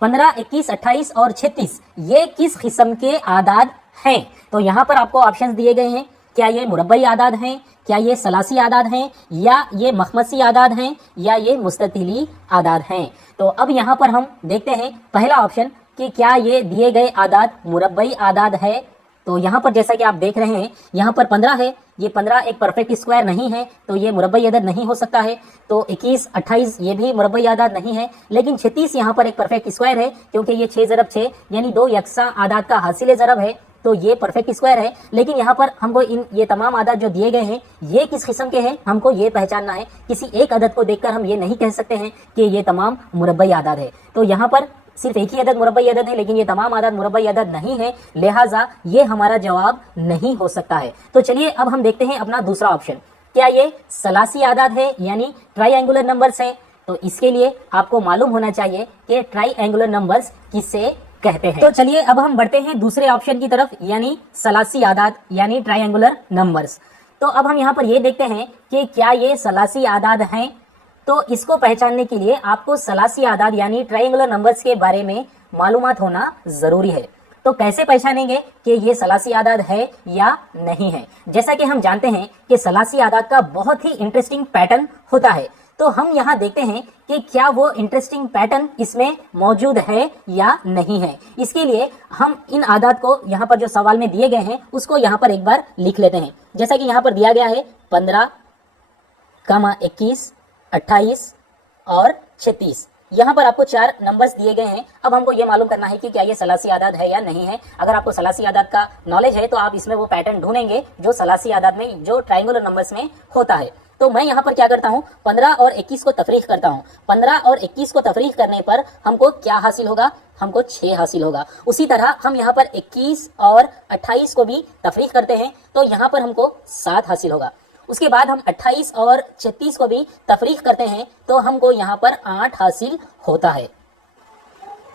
15, 21, 28 और 36 ये किस किस्म के आदाद हैं? तो यहाँ पर आपको ऑप्शंस दिए गए हैं। क्या ये मुरब्बई आदाद हैं, क्या ये सलासी आदाद हैं, या ये मखमसी आदाद हैं, या ये मुस्ततिली आदाद हैं? तो अब यहाँ पर हम देखते हैं पहला ऑप्शन कि क्या ये दिए गए आदाद मुरब्बई आदाद है। तो यहाँ पर जैसा कि आप देख रहे हैं यहाँ पर 15 है, ये 15 एक परफेक्ट स्क्वायर नहीं है तो ये मुरब्बई आदाद नहीं हो सकता है। तो 21, 28 ये भी मुरब्बई आदाद नहीं है, लेकिन 36 यहाँ पर एक परफेक्ट स्क्वायर है क्योंकि ये 6 ज़रब 6 यानी 2 यकसा आदाद का हासिल ज़रब है, तो ये परफेक्ट स्क्वायर है। लेकिन यहाँ पर हमको ये तमाम आदाद जो दिए गए हैं ये किस किस्म के हैं हमको ये पहचानना है। किसी एक अदद को देखकर हम ये नहीं कह सकते हैं कि ये तमाम मुरब्बई आदाद है। तो यहाँ पर सिर्फ एक ही अदद मुरब्बई अदद है, लेकिन ये तमाम आदाद मुरब्बई अदद नहीं है, लिहाजा ये हमारा जवाब नहीं हो सकता है। तो चलिए अब हम देखते हैं अपना दूसरा ऑप्शन, क्या ये सलासी आदाद है यानी ट्राइएंगुलर नंबर्स हैं? तो इसके लिए आपको मालूम होना चाहिए कि ट्राइएंगुलर नंबर्स किसे कहते हैं। तो चलिए अब हम बढ़ते हैं दूसरे ऑप्शन की तरफ यानी सलासी आदाद यानी ट्राइएंगुलर नंबर्स। तो अब हम यहाँ पर ये देखते हैं कि क्या ये सलासी आदाद हैं। तो इसको पहचानने के लिए आपको सलासी आदाद यानी ट्राइएंगुलर नंबर्स के बारे में मालूमात होना जरूरी है। तो कैसे पहचानेंगे कि ये सलासी आदाद है या नहीं है? जैसा कि हम जानते हैं कि सलासी आदाद का बहुत ही इंटरेस्टिंग पैटर्न होता है, तो हम यहाँ देखते हैं कि क्या वो इंटरेस्टिंग पैटर्न इसमें मौजूद है या नहीं है। इसके लिए हम इन आदाद को यहाँ पर जो सवाल में दिए गए हैं उसको यहाँ पर एक बार लिख लेते हैं। जैसा कि यहाँ पर दिया गया है 15, 21, 28 और 36, यहाँ पर आपको 4 नंबर्स दिए गए हैं। अब हमको ये मालूम करना है कि क्या ये सलासी आदाद है या नहीं है। अगर आपको सलासी आदाद का नॉलेज है तो आप इसमें वो पैटर्न ढूंढेंगे जो सलासी आदाद में जो ट्राइंगुलर नंबर्स में होता है। तो मैं यहाँ पर क्या करता हूँ, 15 और 21 को तफरीक करता हूँ। 15 और 21 को तफरीक करने पर हमको क्या हासिल होगा? हमको 6 हासिल होगा। उसी तरह हम यहाँ पर 21 और 28 को भी तफरीक करते हैं तो यहाँ पर हमको 7 हासिल होगा। उसके बाद हम 28 और 36 को भी तफरीक करते हैं तो हमको यहाँ पर 8 हासिल होता है।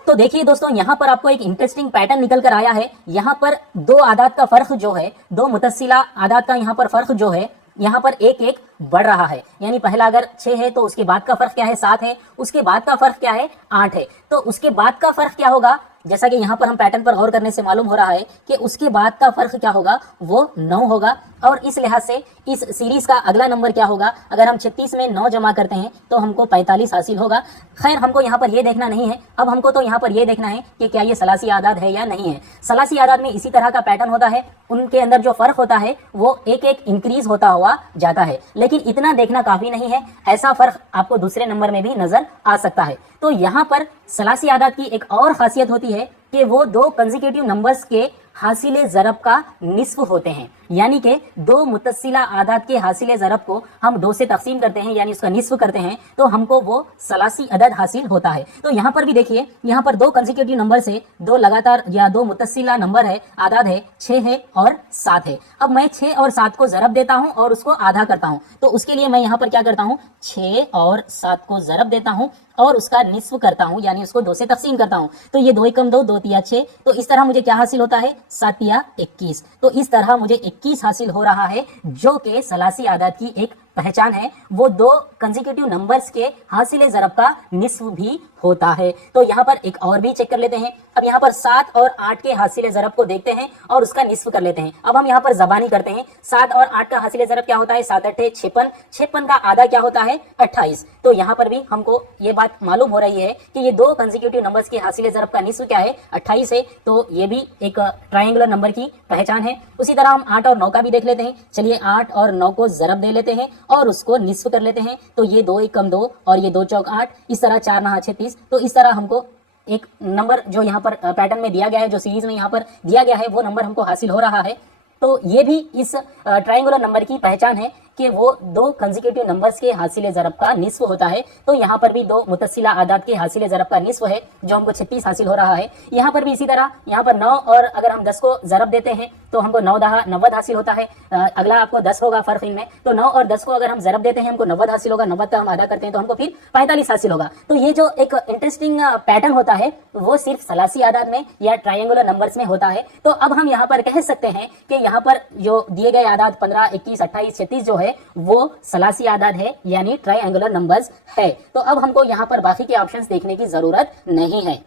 तो देखिए दोस्तों, यहाँ पर आपको एक इंटरेस्टिंग पैटर्न निकल कर आया है। यहाँ पर दो आदाद का फर्क जो है, दो मुतस्सिला आदाद का यहाँ पर फर्क जो है, यहाँ पर एक एक बढ़ रहा है। यानी पहला अगर 6 है तो उसके बाद का फर्क क्या है? 7 है। उसके बाद का फर्क क्या है? 8 है। तो उसके बाद का फर्क क्या होगा? जैसा कि यहाँ पर हम पैटर्न पर गौर करने से मालूम हो रहा है कि उसके बाद का फर्क क्या होगा? वो 9 होगा। और इस लिहाज से इस सीरीज का अगला नंबर क्या होगा? अगर हम 36 में 9 जमा करते हैं तो हमको 45 हासिल होगा। खैर, हमको यहाँ पर ये देखना नहीं है। अब हमको तो यहाँ पर ये देखना है कि क्या ये सलासी आदाद है या नहीं है। सलासी आदाद में इसी तरह का पैटर्न होता है, उनके अंदर जो फर्क होता है वो एक एक इंक्रीज होता हुआ जाता है। लेकिन इतना देखना काफी नहीं है, ऐसा फर्क आपको दूसरे नंबर में भी नजर आ सकता है। तो यहाँ पर सलासी आदाद की एक और खासियत होती है कि वो दो कंसेक्यूटिव नंबर्स के हासिल ज़रब का निस्फ होते हैं। यानी कि दो मुतस्सिला आदाद के हासिल ज़रब को हम 2 से तकसीम करते हैं यानी उसका निस्फ करते हैं तो हमको वो सलासी अदद हासिल होता है। तो यहाँ पर भी देखिए, यहाँ पर दो कंसेक्यूटिव नंबर से दो लगातार या दो मुतस्सिला नंबर है, आदाद है, 6 है और 7 है। अब मैं 6 और 7 को ज़रब देता हूँ और उसको आधा करता हूँ। तो उसके लिए मैं यहाँ पर क्या करता हूँ, 6 और 7 को ज़रब देता हूँ और उसका निस्फ करता हूँ यानी उसको 2 से तकसीम करता हूँ। तो ये 2 एकम 2, 2 तिया 6। तो इस तरह मुझे क्या हासिल होता है? 7 तिया 21। तो इस तरह मुझे 21 हासिल हो रहा है, जो कि सलासी आदाद की एक पहचान है। वो दो कंसेक्यूटिव नंबर्स के हासिल ज़रब का निस्फ भी होता है। तो यहाँ पर एक और भी चेक कर लेते हैं। अब यहाँ पर 7 और 8 के हासिल ज़रब को देखते हैं और उसका निस्फ कर लेते हैं। अब हम यहाँ पर ज़बानी करते हैं। 7 और 8 का हासिल ज़रब क्या होता है? 7 8 56। 56 का आधा क्या होता है? 28। तो यहाँ पर भी हमको ये बात मालूम हो रही है कि ये दो कंसेक्यूटिव नंबर्स के हासिल ज़रब का निस्फ क्या है? 28 है। तो ये भी एक ट्रायंगुलर नंबर की पहचान है। उसी तरह हम 8 और 9 का भी देख लेते हैं। चलिए 8 और 9 को ज़रब दे लेते हैं और उसको निस्फ कर लेते हैं। तो ये 2 एकम 2 और ये 2 चौक 8, इस तरह 4 9 36। तो इस तरह हमको एक नंबर जो यहाँ पर पैटर्न में दिया गया है, जो सीरीज में यहाँ पर दिया गया है, वो नंबर हमको हासिल हो रहा है। तो ये भी इस ट्रायंगुलर नंबर की पहचान है कि वो दो कंसेक्यूटिव नंबर्स के हासिल ज़रब का निस्फ होता है। तो यहाँ पर भी दो मुतस्सिला आदाद के हासिल ज़रब का निस्फ है, जो हमको 36 हासिल हो रहा है। यहाँ पर भी इसी तरह, यहाँ पर 9 और अगर हम 10 को ज़रब देते हैं तो हमको 9 10 90 हासिल होता है। अगला आपको 10 होगा फर्क इनमें। तो 9 और 10 को अगर हम ज़रब देते हैं हमको 90 हासिल होगा। 90 का हम आधा करते हैं तो हमको फिर 45 हासिल होगा। तो ये जो एक इंटरेस्टिंग पैटर्न होता है वो सिर्फ सलासी आदाद में या ट्रायंगुलर नंबर्स में होता है। तो अब हम यहाँ पर कह सकते हैं कि यहाँ पर जो दिए गए आदाद 15 21 28 36 जो है वो सलासी आदाद है यानी ट्रायंगुलर नंबर्स है। तो अब हमको यहाँ पर बाकी के ऑप्शंस देखने की जरूरत नहीं है।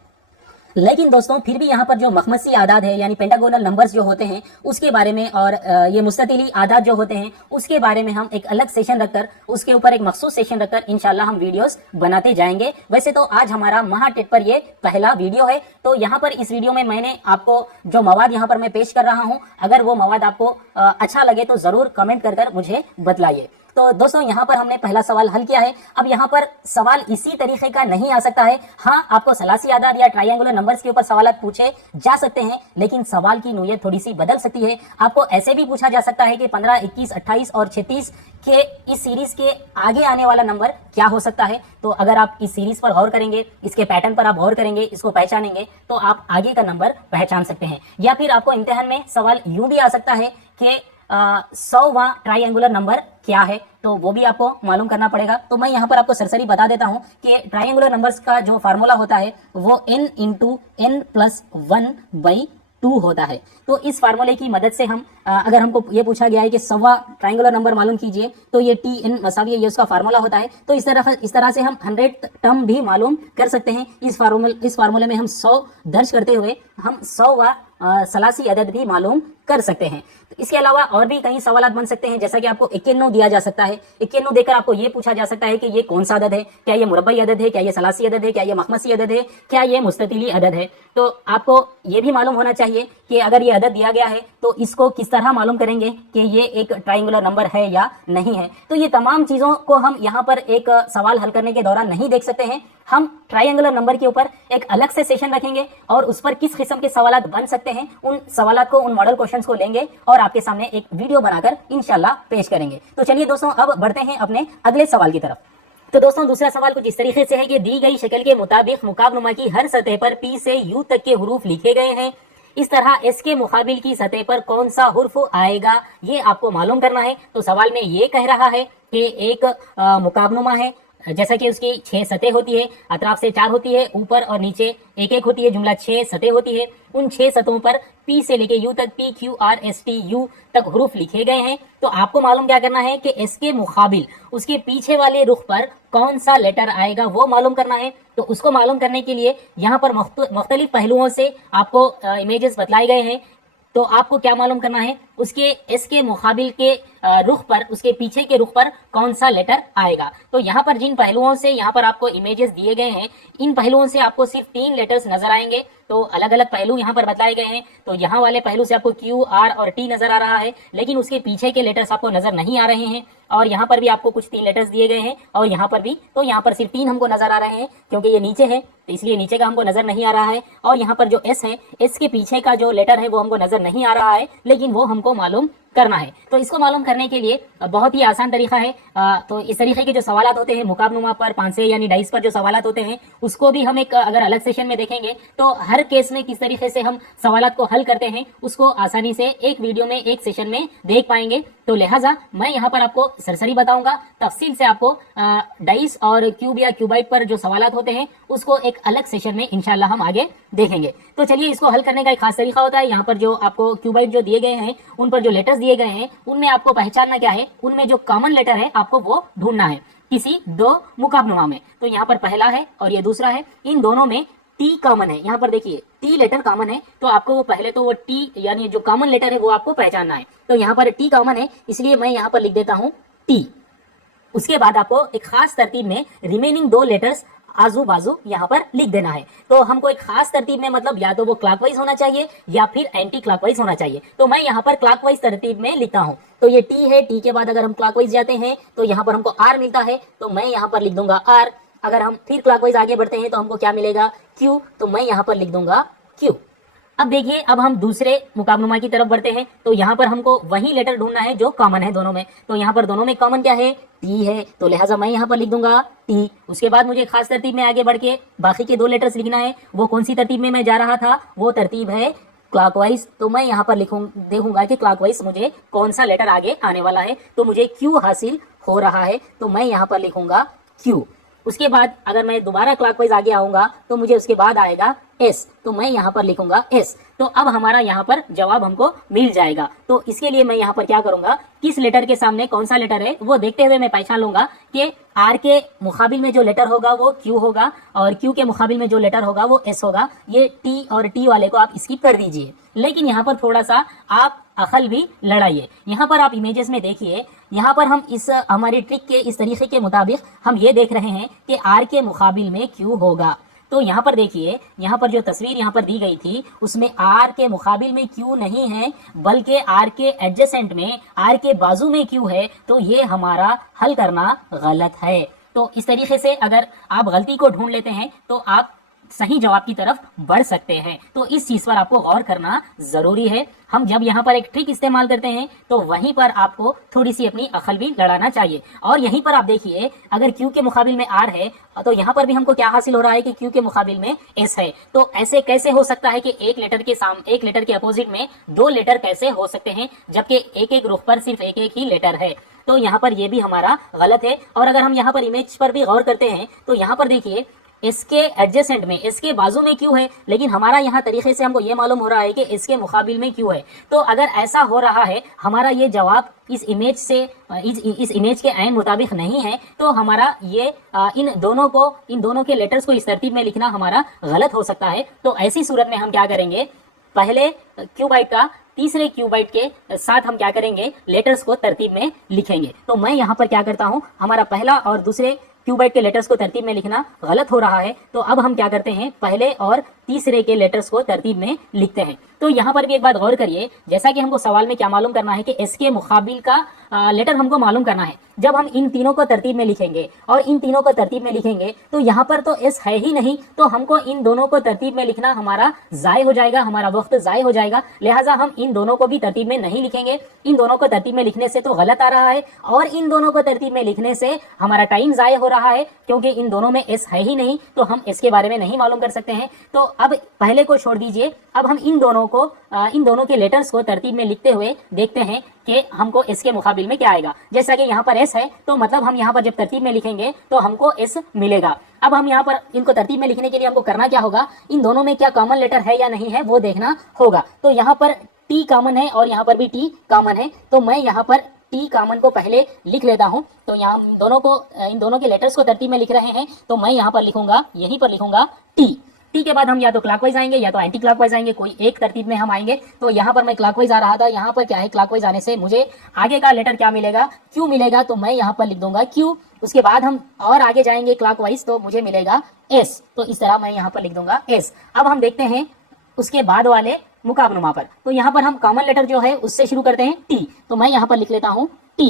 लेकिन दोस्तों फिर भी यहाँ पर जो मखमसी आदाद है यानी पेंटागोनल नंबर्स जो होते हैं उसके बारे में और ये मुस्ततिली आदाद जो होते हैं उसके बारे में हम एक अलग सेशन रखकर उसके ऊपर एक मखसूस सेशन रखकर इंशाल्लाह हम वीडियोस बनाते जाएंगे। वैसे तो आज हमारा महाटेट पर ये पहला वीडियो है, तो यहाँ पर इस वीडियो में मैंने आपको जो मवाद यहाँ पर मैं पेश कर रहा हूँ, अगर वो मवाद आपको अच्छा लगे तो जरूर कमेंट कर मुझे बतलाइए। तो दोस्तों यहाँ पर हमने पहला सवाल हल किया है। अब यहाँ पर सवाल इसी तरीके का नहीं आ सकता है। हाँ, आपको सलासी आदाद या ट्रायंगुलर नंबर्स के ऊपर सवाल पूछे जा सकते हैं, लेकिन सवाल की नोयत थोड़ी सी बदल सकती है। आपको ऐसे भी पूछा जा सकता है कि 15, 21, 28 और 36 के इस सीरीज के आगे आने वाला नंबर क्या हो सकता है। तो अगर आप इस सीरीज पर गौर करेंगे, इसके पैटर्न पर आप गौर करेंगे, इसको पहचानेंगे तो आप आगे का नंबर पहचान सकते हैं। या फिर आपको इम्तिहान में सवाल यूं भी आ सकता है कि 100वां ट्रायंगुलर नंबर क्या है, तो वो भी आपको मालूम करना पड़ेगा। तो मैं यहाँ पर आपको सरसरी बता देता हूँ कि ट्रायंगुलर नंबर्स का जो फार्मूला होता है वो n इंटू n+1/2 होता है। तो इस फार्मूले की मदद से हम अगर हमको ये पूछा गया है कि 100वां ट्रायंगुलर नंबर मालूम कीजिए, तो ये Tn मसावी ये उसका फार्मूला होता है। तो इस तरह से हम 100 टर्म भी मालूम कर सकते हैं। इस फार्मूले में हम 100 दर्ज करते हुए हम 100वां सलासी अदद भी मालूम कर सकते हैं। तो इसके अलावा और भी कई सवाल बन सकते हैं, जैसा कि आपको 91 दिया जा सकता है। 91 देकर आपको ये पूछा जा सकता है कि ये कौन सा अदद है, क्या ये मुरब्बई अदद है, क्या ये सलासी अदद है, क्या ये मखमसी अदद है, क्या ये मुस्ततिली अदद है। तो आपको ये भी मालूम होना चाहिए कि अगर ये अदद दिया गया है तो इसको किस तरह मालूम करेंगे कि ये एक ट्रायंगुलर नंबर है या नहीं है। तो ये तमाम चीजों को हम यहाँ पर एक सवाल हल करने के दौरान नहीं देख सकते हैं। हम ट्रायंगुलर नंबर के ऊपर एक अलग से सेशन रखेंगे और उस पर किस किस्म के सवाल बन सकते हैं, उन सवालात को, उन मॉडल क्वेश्चंस को लेंगे और आपके सामने एक वीडियो बनाकर इंशाल्लाह पेश करेंगे। तो चलिए दोस्तों, अब बढ़ते हैं अपने अगले सवाल की तरफ। तो दोस्तों दूसरा सवाल कुछ इस तरीके से है कि दी गई शक्ल के मुताबिक मुकाबनुमा की हर सतह पर P से U तक के हुरूफ लिखे गए हैं। इस तरह S के मुकाबिल की सतह पर कौन सा हुर्फ आएगा, ये आपको मालूम करना है। तो सवाल में ये कह रहा है कि एक मुकाबनुमा है, जैसा कि उसकी 6 सतह होती है, अतराफ से 4 होती है, ऊपर और नीचे एक एक होती है, जुमला 6 सतह होती है। उन 6 सतहों पर P से लेके U तक P, Q, R, S, T, U तक हुरूफ लिखे गए हैं। तो आपको मालूम क्या करना है कि S के मुकाबिल उसके पीछे वाले रुख पर कौन सा लेटर आएगा वो मालूम करना है। तो उसको मालूम करने के लिए यहाँ पर मुख्तलिफ पहलुओं से आपको इमेजेस बतलाए गए हैं। तो आपको क्या मालूम करना है, उसके एस के मुकाबिल के रुख पर, उसके पीछे के रुख पर कौन सा लेटर आएगा। तो यहाँ पर जिन पहलुओं से यहाँ पर आपको इमेजेस दिए गए हैं, इन पहलुओं से आपको सिर्फ 3 लेटर्स नजर आएंगे। तो अलग अलग पहलू यहाँ पर बताए गए हैं। तो यहाँ वाले पहलू से आपको Q, R और T नजर आ रहा है, लेकिन उसके पीछे के लेटर्स आपको नजर नहीं आ रहे हैं। और यहाँ पर भी आपको कुछ 3 लेटर्स दिए गए हैं और यहाँ पर भी, तो यहाँ पर सिर्फ 3 हमको नजर आ रहे हैं क्योंकि ये नीचे है, तो इसलिए नीचे का हमको नजर नहीं आ रहा है। और यहाँ पर जो S है, S के पीछे का जो लेटर है वो हमको नजर नहीं आ रहा है, लेकिन वो हमको मालूम करना है। तो इसको मालूम करने के लिए बहुत ही आसान तरीका है। तो इस तरीके के जो सवालात होते हैं मुकाबनुमा पर, 5 यानी डाइस पर जो सवालात होते हैं, उसको भी हम एक अगर अलग सेशन में देखेंगे तो हर केस में किस तरीके से हम सवालात को हल करते हैं उसको आसानी से एक वीडियो में, एक सेशन में देख पाएंगे। तो लिहाजा मैं यहाँ पर आपको सरसरी बताऊंगा, तफसील से आपको डाइस और क्यूब या क्यूबाइट पर जो सवालात होते हैं उसको एक अलग सेशन में इंशाल्लाह हम आगे देखेंगे। तो चलिए, इसको हल करने का एक खास तरीका होता है। यहाँ पर जो आपको क्यूबाइट जो दिए गए हैं, उन पर जो लेटर्स दिए गए हैं, उनमें आपको पहचानना क्या है, उनमें जो कॉमन लेटर है आपको वो ढूंढना है किसी 2 मुकाबनुमा में। तो यहाँ पर पहला है और ये दूसरा है, इन दोनों में T कॉमन है। यहाँ पर देखिए T लेटर कॉमन है, तो आपको वो पहले तो वो T यानी जो कॉमन लेटर है वो आपको पहचानना है। तो यहाँ पर T कॉमन है, इसलिए मैं यहाँ पर लिख देता हूँ T। उसके बाद आपको एक खास तरतीब में रिमेनिंग 2 लेटर्स आजू बाजू यहाँ पर लिख देना है। तो हमको एक खास तरतीब में, मतलब या तो वो क्लॉकवाइज होना चाहिए या फिर एंटी क्लॉकवाइज होना चाहिए। तो मैं यहाँ पर क्लॉकवाइज तरतीब में लिखता हूँ। तो ये T है, T के बाद अगर हम क्लॉकवाइज जाते हैं तो यहाँ पर हमको R मिलता है, तो मैं यहाँ पर लिख दूंगा R। अगर हम फिर क्लॉकवाइज आगे बढ़ते हैं तो हमको क्या मिलेगा, Q, तो मैं यहाँ पर लिख दूंगा Q। अब देखिए, अब हम दूसरे मुकाबनुमा की तरफ बढ़ते हैं। तो यहाँ पर हमको वही लेटर ढूंढना है जो कॉमन है दोनों में। तो यहाँ पर दोनों में कॉमन क्या है, T है, तो लिहाजा मैं यहाँ पर लिख दूंगा T। उसके बाद मुझे खास तरतीब में आगे बढ़ के बाकी के 2 लेटर्स लिखना है। वो कौन सी तरतीब में मैं जा रहा था, वो तरतीब है क्लॉकवाइज। तो मैं यहाँ पर देखूंगा कि क्लॉकवाइज मुझे कौन सा लेटर आगे आने वाला है। तो मुझे Q हासिल हो रहा है, तो मैं यहाँ पर लिखूंगा Q। उसके बाद अगर मैं दोबारा क्लॉकवाइज आगे आऊंगा तो मुझे उसके बाद आएगा एस, तो मैं यहाँ पर लिखूंगा एस। तो अब हमारा यहाँ पर जवाब हमको मिल जाएगा। तो इसके लिए मैं यहाँ पर क्या करूंगा, किस लेटर के सामने कौन सा लेटर है वो देखते हुए मैं पहचान लूंगा कि आर के मुकाबिल में जो लेटर होगा वो क्यू होगा और क्यू के मुकाबिल में जो लेटर होगा वो एस होगा। ये टी और टी वाले को आप स्किप कर दीजिए, लेकिन यहाँ पर थोड़ा सा आप अकल भी लड़ाइए। यहाँ पर आप इमेजेस में देखिए, यहाँ पर हम इस हमारी ट्रिक के इस तरीके के मुताबिक हम ये देख रहे हैं कि आर के मुकाबिल में क्यू होगा। तो यहाँ पर देखिए, यहाँ पर जो तस्वीर यहाँ पर दी गई थी उसमें आर के मुकाबिल में क्यू नहीं है बल्कि आर के एडजेसेंट में, आर के बाजू में क्यू है। तो ये हमारा हल करना गलत है। तो इस तरीके से अगर आप गलती को ढूंढ लेते हैं तो आप सही जवाब की तरफ बढ़ सकते हैं। तो इस चीज पर आपको गौर करना जरूरी है। हम जब यहाँ पर एक ट्रिक इस्तेमाल करते हैं तो वहीं पर आपको थोड़ी सी अपनी अकल भी लड़ाना चाहिए। और यहीं पर आप देखिए, अगर क्यू के मुकाबिल में आर है तो यहाँ पर भी हमको क्या हासिल हो रहा है कि क्यू के मुकाबिल में एस है। तो ऐसे कैसे हो सकता है कि एक लेटर के अपोजिट में दो लेटर कैसे हो सकते हैं, जबकि एक एक रुख पर सिर्फ एक एक ही लेटर है। तो यहाँ पर ये भी हमारा गलत है। और अगर हम यहाँ पर इमेज पर भी गौर करते हैं तो यहाँ पर देखिए, इसके एडजेसेंट में, इसके बाजू में क्यू है, लेकिन हमारा यहाँ तरीके से हमको ये मालूम हो रहा है कि इसके मुकाबिल में क्यू है। तो अगर ऐसा हो रहा है, हमारा ये जवाब इस इमेज से इस इमेज के ऐन मुताबिक नहीं है, तो हमारा ये इन दोनों के लेटर्स को इस तरतीब में लिखना हमारा गलत हो सकता है। तो ऐसी सूरत में हम क्या करेंगे, पहले क्यूबाइट का तीसरे क्यूबाइट के साथ हम क्या करेंगे, लेटर्स को तरतीब में लिखेंगे। तो मैं यहाँ पर क्या करता हूँ, हमारा पहला और दूसरे क्यूबाइट के लेटर्स को तरतीब में लिखना गलत हो रहा है। तो अब हम क्या करते हैं, पहले और तीसरे के लेटर्स को तरतीब में लिखते हैं। तो यहाँ पर भी एक बात गौर करिए, जैसा कि हमको सवाल में क्या मालूम करना है कि एस के मुकाबिल का लेटर हमको मालूम करना है। जब हम इन तीनों को तरतीब में लिखेंगे और इन तीनों को तरतीब में लिखेंगे तो यहाँ पर तो एस है ही नहीं, तो हमको इन दोनों को तरतीब में लिखना हमारा जाय हो जाएगा, हमारा वक्त जाय हो जाएगा। लिहाजा हम इन दोनों को भी तरतीब में नहीं लिखेंगे। इन दोनों को तरतीब में लिखने से तो गलत आ रहा है और इन दोनों को तरतीब में लिखने से हमारा टाइम जाय हो रहा है, क्योंकि इन दोनों में एस है ही नहीं, तो हम एस के बारे में नहीं मालूम कर सकते हैं। तो अब पहले को छोड़ दीजिए, अब हम इन दोनों के लेटर्स को तरतीब में लिखते हुए देखते हैं कि हमको एस के मुकाबिल में क्या आएगा। जैसा कि यहाँ पर एस है, तो मतलब हम यहाँ पर जब तरतीब में लिखेंगे तो हमको एस मिलेगा। अब हम यहाँ पर इनको तरतीब में लिखने के लिए हमको करना क्या होगा, इन दोनों में क्या कॉमन लेटर है या नहीं है वो देखना होगा। तो यहाँ पर टी कॉमन है और यहाँ पर भी टी कॉमन है, तो मैं यहाँ पर टी कॉमन को पहले लिख लेता हूँ। तो यहाँ इन दोनों के लेटर्स को तरतीब में लिख रहे हैं, तो मैं यहाँ पर लिखूंगा, यहीं पर लिखूंगा टी। टी के बाद हम या तो क्लॉकवाइज आएंगे या तो एंटी क्लॉकवाइज आएंगे, कोई एक तरतीब में हम आएंगे। तो यहाँ पर मैं क्लॉकवाइज आ रहा था, यहाँ पर क्या है, क्लॉकवाइज आने से मुझे आगे का लेटर क्या मिलेगा, क्यू मिलेगा। तो मैं यहाँ पर लिख दूंगा क्यू। उसके बाद हम और आगे जाएंगे क्लॉकवाइज, तो मुझे मिलेगा एस। तो इस तरह मैं यहाँ पर लिख दूंगा एस। अब हम देखते हैं उसके बाद वाले मुकाबनुमा पर। तो यहाँ पर हम कॉमन लेटर जो है उससे शुरू करते हैं टी। तो मैं यहाँ पर लिख लेता हूँ टी।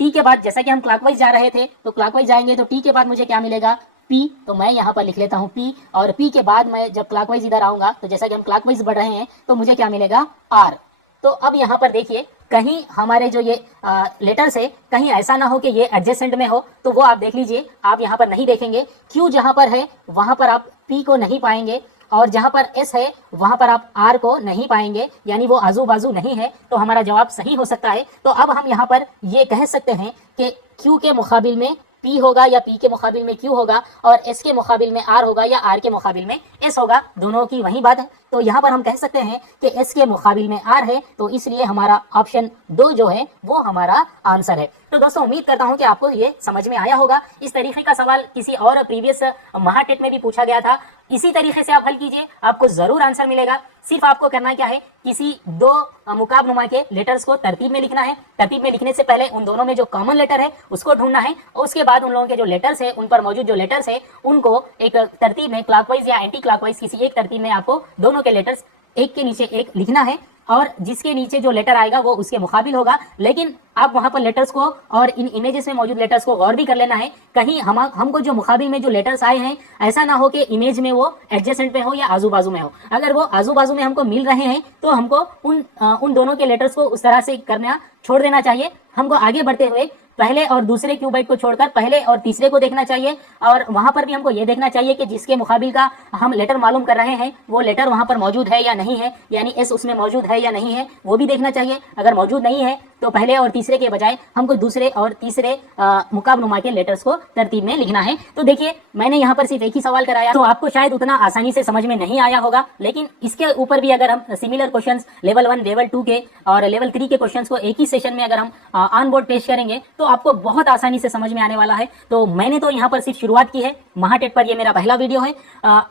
टी के बाद जैसा कि हम क्लॉकवाइज जा रहे थे तो क्लॉकवाइज जाएंगे, तो टी के बाद मुझे क्या मिलेगा, पी। तो मैं यहाँ पर लिख लेता हूँ पी। और पी के बाद मैं जब क्लॉकवाइज इधर आऊंगा तो जैसा कि हम क्लॉकवाइज बढ़ रहे हैं तो मुझे क्या मिलेगा, आर। तो अब यहाँ पर देखिए, कहीं हमारे जो ये लेटर्स है कहीं ऐसा ना हो कि ये एडजेसेंट में हो, तो वो आप देख लीजिए। आप यहाँ पर नहीं देखेंगे, क्यू जहाँ पर है वहां पर आप पी को नहीं पाएंगे, और जहां पर एस है वहां पर आप आर को नहीं पाएंगे, यानी वो आजू बाजू नहीं है। तो हमारा जवाब सही हो सकता है। तो अब हम यहाँ पर ये कह सकते हैं कि क्यू के मुकाबिल में पी होगा या पी के मुकाबिल में क्यू होगा, और एस के मुकाबिल में आर होगा या आर के मुकाबिल में एस होगा। दोनों की वही बात है। तो यहाँ पर हम कह सकते हैं कि एस के मुकाबिल में आर है, तो इसलिए हमारा ऑप्शन 2 जो है वो हमारा आंसर है। तो दोस्तों, उम्मीद करता हूं कि आपको ये समझ में आया होगा। इस तरीके का सवाल किसी और प्रीवियस महाटेट में भी पूछा गया था। इसी तरीके से आप हल कीजिए, आपको जरूर आंसर मिलेगा। सिर्फ आपको करना क्या है, किसी 2 मुकाबनुमा के लेटर्स को तरतीब में लिखना है। तरतीब में लिखने से पहले उन दोनों में जो कॉमन लेटर है उसको ढूंढना है, और उसके बाद उन लोगों के जो लेटर्स है, उन पर मौजूद जो लेटर्स है, उनको एक तरतीब में, क्लॉकवाइज या एंटी क्लॉकवाइज, किसी एक तरतीब में आपको दोनों के लेटर्स एक के नीचे एक लिखना है, और जिसके नीचे जो लेटर आएगा वो उसके मुकाबिल होगा। लेकिन आप वहां पर लेटर्स को और इन इमेजेस में मौजूद लेटर्स को गौर भी कर लेना है, कहीं हमको जो मुकाबिल में जो लेटर्स आए हैं ऐसा ना हो कि इमेज में वो एडजेसेंट में हो या आजू बाजू में हो। अगर वो आजू बाजू में हमको मिल रहे हैं तो हमको उन दोनों के लेटर्स को उस तरह से करना छोड़ देना चाहिए। हमको आगे बढ़ते हुए पहले और दूसरे क्यूबाइट को छोड़कर पहले और तीसरे को देखना चाहिए, और वहां पर भी हमको ये देखना चाहिए कि जिसके मुकाबिल का हम लेटर मालूम कर रहे हैं वो लेटर वहां पर मौजूद है या नहीं है, यानी एस उसमें मौजूद है या नहीं है, वो भी देखना चाहिए। अगर मौजूद नहीं है तो पहले और तीसरे के बजाय हमको दूसरे और तीसरे मुकाबनुमा के लेटर्स को तरतीब में लिखना है। तो देखिए मैंने यहाँ पर सिर्फ एक ही सवाल कराया, तो आपको शायद उतना आसानी से समझ में नहीं आया होगा, लेकिन इसके ऊपर भी अगर हम सिमिलर क्वेश्चंस लेवल 1, लेवल 2 के और लेवल 3 के क्वेश्चंस को एक ही सेशन में अगर हम ऑन बोर्ड पेश करेंगे तो आपको बहुत आसानी से समझ में आने वाला है। तो मैंने तो यहाँ पर सिर्फ शुरुआत की है, महाटेट पर ये मेरा पहला वीडियो है।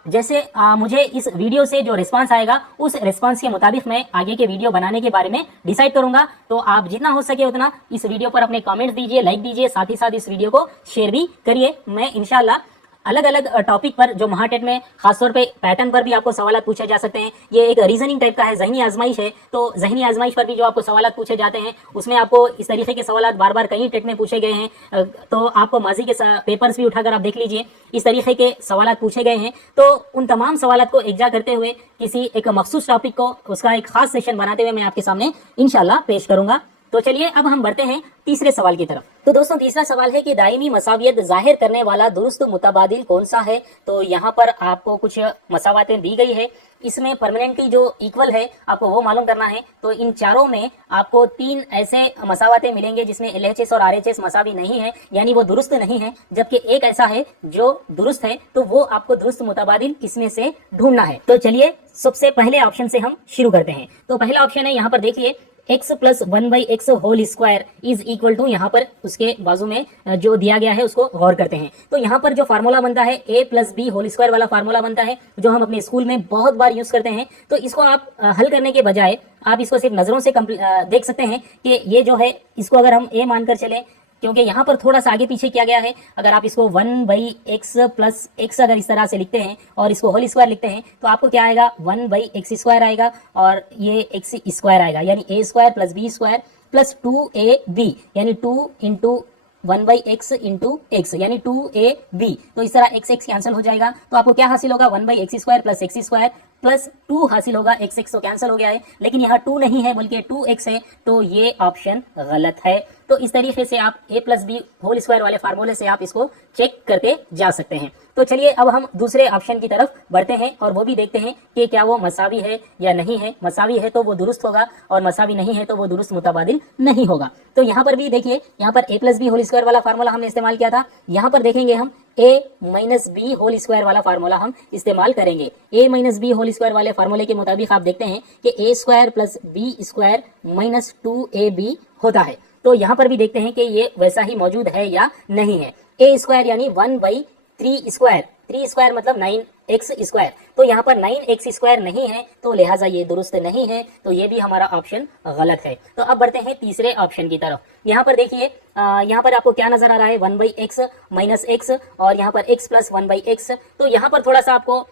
जैसे मुझे इस वीडियो से जो रिस्पांस आएगा उस रिस्पांस के मुताबिक मैं आगे के वीडियो बनाने के बारे में डिसाइड करूंगा। तो आप जितना हो सके उतना इस वीडियो पर अपने कमेंट्स दीजिए, लाइक दीजिए, साथ ही साथ इस वीडियो को शेयर भी करिए। मैं इंशाल्लाह अलग अलग टॉपिक पर जो महाटेट में खासतौर पे पैटर्न पर भी आपको सवाल पूछे जा सकते हैं, ये एक रीजनिंग टाइप का है, ज़हनी आजमाइश है, तो ज़हनी आजमाइश पर भी जो आपको सवाल पूछे जाते हैं उसमें आपको इस तरीके के सवाल बार बार कई टेट में पूछे गए हैं। तो आपको माजी के पेपर्स भी उठाकर आप देख लीजिए, इस तरीके के सवाल पूछे गए हैं। तो उन तमाम सवाल को एकजा करते हुए किसी एक मखसूस टॉपिक को उसका एक खास सेशन बनाते हुए मैं आपके सामने इंशाल्लाह पेश करूंगा। तो चलिए अब हम बढ़ते हैं तीसरे सवाल की तरफ। तो दोस्तों तीसरा सवाल है कि दायमी मसावियत जाहिर करने वाला दुरुस्त मुतबादिल कौन सा है। तो यहाँ पर आपको कुछ मसावातें दी गई है, इसमें परमानेंटली जो इक्वल है आपको वो मालूम करना है। तो इन चारों में आपको 3 ऐसे मसावातें मिलेंगे जिसमें LHS और RHS मसावी नहीं है, यानी वो दुरुस्त नहीं है, जबकि एक ऐसा है जो दुरुस्त है, तो वो आपको दुरुस्त मुतबादिल इसमें से ढूंढना है। तो चलिए सबसे पहले ऑप्शन से हम शुरू करते हैं। तो पहला ऑप्शन है, यहाँ पर देखिए x plus 1/x whole square is equal to, यहाँ पर उसके बाजू में जो दिया गया है उसको गौर करते हैं। तो यहाँ पर जो फार्मूला बनता है a plus b whole square वाला फार्मूला बनता है, जो हम अपने स्कूल में बहुत बार यूज करते हैं। तो इसको आप हल करने के बजाय आप इसको सिर्फ नजरों से देख सकते हैं कि ये जो है इसको अगर हम a मानकर चले, क्योंकि यहाँ पर थोड़ा सा आगे पीछे किया गया है। अगर आप इसको 1/x प्लस x अगर इस तरह से लिखते हैं और इसको होल स्क्वायर लिखते हैं तो आपको क्या आएगा, 1/x स्क्वायर आएगा और ये x स्क्वायर आएगा, यानी a square plus b square plus 2ab, यानी 2 इंटू 1/x इंटू x, यानी 2ab। तो इस तरह x कैंसिल हो जाएगा, तो आपको क्या हासिल होगा, 1/x square plus x square plus 2 हासिल होगा। x तो कैंसिल हो गया है, लेकिन यहाँ 2 नहीं है बल्कि 2x है, तो ये ऑप्शन गलत है। तो इस तरीके से आप a plus b whole square वाले फार्मूले से आप इसको चेक करते जा सकते हैं। तो चलिए अब हम दूसरे ऑप्शन की तरफ बढ़ते हैं और वो भी देखते हैं कि क्या वो मसावी है या नहीं है। मसावी है तो वो दुरुस्त होगा और मसावी नहीं है तो वो दुरुस्त मुतबादिल नहीं होगा। तो यहाँ पर भी देखिए, यहाँ पर a plus b whole square वाला फार्मूला हमने इस्तेमाल किया था, यहाँ पर देखेंगे हम a minus b whole square वाला फार्मूला हम इस्तेमाल करेंगे। a minus b whole square वाले फार्मूले के मुताबिक आप देखते हैं कि a square plus b square minus 2ab होता है। तो यहाँ पर भी देखते हैं कि ये वैसा ही मौजूद है या नहीं है। a स्क्वायर यानी 1/3 स्क्वायर, 3 स्क्वायर मतलब 9x स्क्वायर, तो यहाँ पर 9x स्क्वायर नहीं है, तो लिहाजा ये दुरुस्त नहीं है, तो ये भी हमारा ऑप्शन गलत है। तो अब बढ़ते हैं तीसरे ऑप्शन की तरफ। यहाँ पर देखिए, यहाँ पर आपको क्या नजर आ रहा है, 1/x माइनस x और यहाँ पर x प्लस 1/x। तो यहाँ पर थोड़ा सा आपको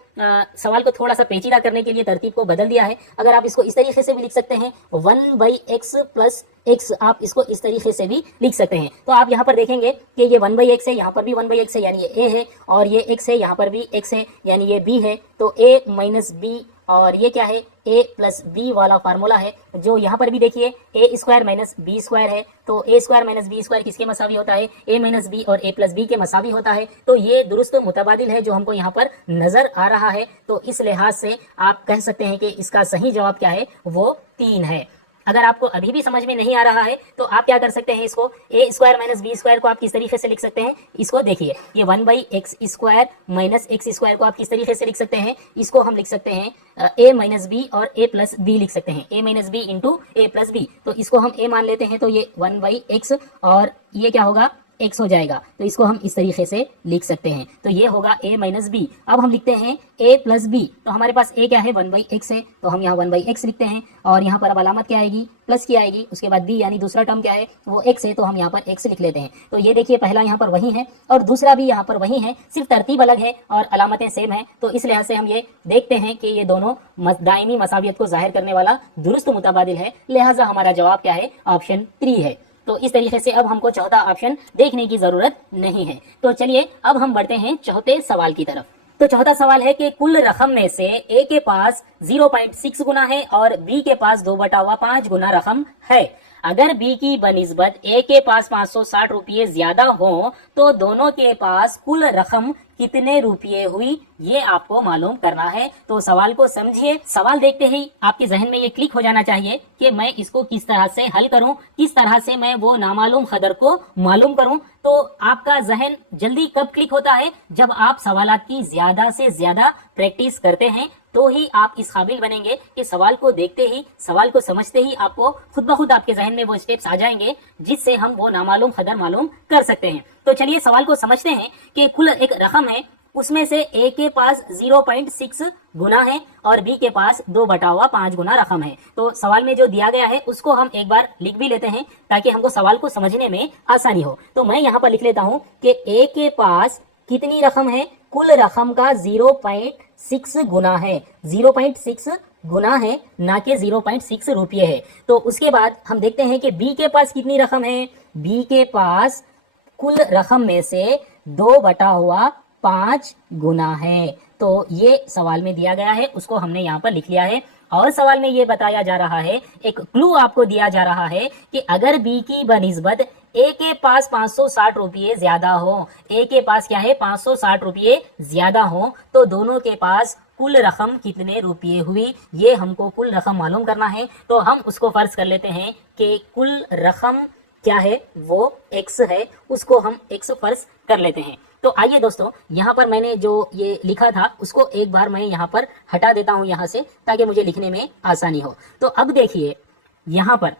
सवाल को थोड़ा सा पेचीदा करने के लिए तरतीब को बदल दिया है। अगर आप इसको इस तरीके से भी लिख सकते हैं, 1/x प्लस x, आप इसको इस तरीके से भी लिख सकते हैं। तो आप यहाँ पर देखेंगे कि ये 1/x है, यहाँ पर भी 1/x है यानी ये a है, और ये x है, यहाँ पर भी x है यानी ये b है। तो a माइनस b और ये क्या है, a प्लस b वाला फार्मूला है, जो यहाँ पर भी देखिए a square minus b square है। तो a square minus b square किसके मसावी होता है, a माइनस b और a प्लस b के मसावी होता है। तो ये दुरुस्त मुतबादिल है जो हमको यहाँ पर नजर आ रहा है। तो इस लिहाज से आप कह सकते हैं कि इसका सही जवाब क्या है, वो 3 है। अगर आपको अभी भी समझ में नहीं आ रहा है तो आप क्या कर सकते हैं, इसको a square minus b square को आप किस तरीके से लिख सकते हैं, इसको देखिए, ये 1/x square minus x square को आप किस तरीके से लिख सकते हैं, इसको हम लिख सकते हैं a माइनस बी और a प्लस बी लिख सकते हैं, a minus b into a plus b. तो इसको हम a मान लेते हैं, तो ये 1/x और ये क्या होगा, x हो जाएगा। तो इसको हम इस तरीके से लिख सकते हैं, तो ये होगा a माइनस बी। अब हम लिखते हैं a प्लस बी, तो हमारे पास a क्या है, 1/x है, तो हम यहाँ 1/x लिखते हैं और यहाँ पर अब अलामत क्या आएगी, प्लस की आएगी, उसके बाद b यानी दूसरा टर्म क्या है, वो x है, तो हम यहाँ पर x लिख लेते हैं। तो ये देखिए, पहला यहाँ पर वही है और दूसरा भी यहाँ पर वही है, सिर्फ तरतीब अलग है और अलामतें सेम है। तो इस लिहाज से हम ये देखते हैं कि ये दोनों दायमी मसावियत को जाहिर करने वाला दुरुस्त मुतबादिल है, लिहाजा हमारा जवाब क्या है, ऑप्शन 3 है। तो इस तरीके से अब हमको चौथा ऑप्शन देखने की जरूरत नहीं है। तो चलिए अब हम बढ़ते हैं चौथे सवाल की तरफ। तो चौथा सवाल है कि कुल रकम में से ए के पास 0.6 गुना है और बी के पास 2/5 गुना रकम है। अगर बी की बनिस्बत ए के पास 560 रुपये ज्यादा हो तो दोनों के पास कुल रकम कितने रुपये हुई, ये आपको मालूम करना है। तो सवाल को समझिए। सवाल देखते ही आपके जहन में ये क्लिक हो जाना चाहिए कि मैं इसको किस तरह से हल करूं, किस तरह से मैं वो नामालूम कदर को मालूम करूं। तो आपका जहन जल्दी कब क्लिक होता है, जब आप सवालात की ज्यादा से ज्यादा प्रैक्टिस करते हैं, तो ही आप इस काबिल बनेंगे कि सवाल को देखते ही, सवाल को समझते ही आपको खुद ब खुद आपके जहन में वो स्टेप्स आ जाएंगे जिससे हम वो नामालूम कदर मालूम कर सकते हैं। तो चलिए सवाल को समझते हैं कि कुल एक रकम है, उसमें से ए के पास 0.6 गुना है और बी के पास 2/5 गुना रकम है। तो सवाल में जो दिया गया है उसको हम एक बार लिख भी लेते हैं ताकि हमको सवाल को समझने में आसानी हो। तो मैं यहाँ पर लिख लेता हूँ कि ए के पास कितनी रकम है, कुल रकम का 0.6 गुना है, 0.6 गुना है, ना कि 0.6 रुपये है। तो उसके बाद हम देखते हैं कि बी के पास कितनी रकम है। बी के पास कुल रकम में से 2/5 गुना है। तो ये सवाल में दिया गया है, उसको हमने यहाँ पर लिख लिया है। और सवाल में ये बताया जा रहा है, एक क्लू आपको दिया जा रहा है कि अगर बी की बनिस्बत ए के पास 560 रुपये ज्यादा हो, ए के पास क्या है 560 रुपये ज्यादा हो, तो दोनों के पास कुल रकम कितने रुपये हुई, ये हमको कुल रकम मालूम करना है। तो हम उसको फर्ज कर लेते हैं कि कुल रकम क्या है, वो x है, उसको हम x फर्ज कर लेते हैं। तो आइए दोस्तों, यहाँ पर मैंने जो ये लिखा था उसको एक बार मैं यहाँ पर हटा देता हूँ यहाँ से, ताकि मुझे लिखने में आसानी हो। तो अब देखिए, यहाँ पर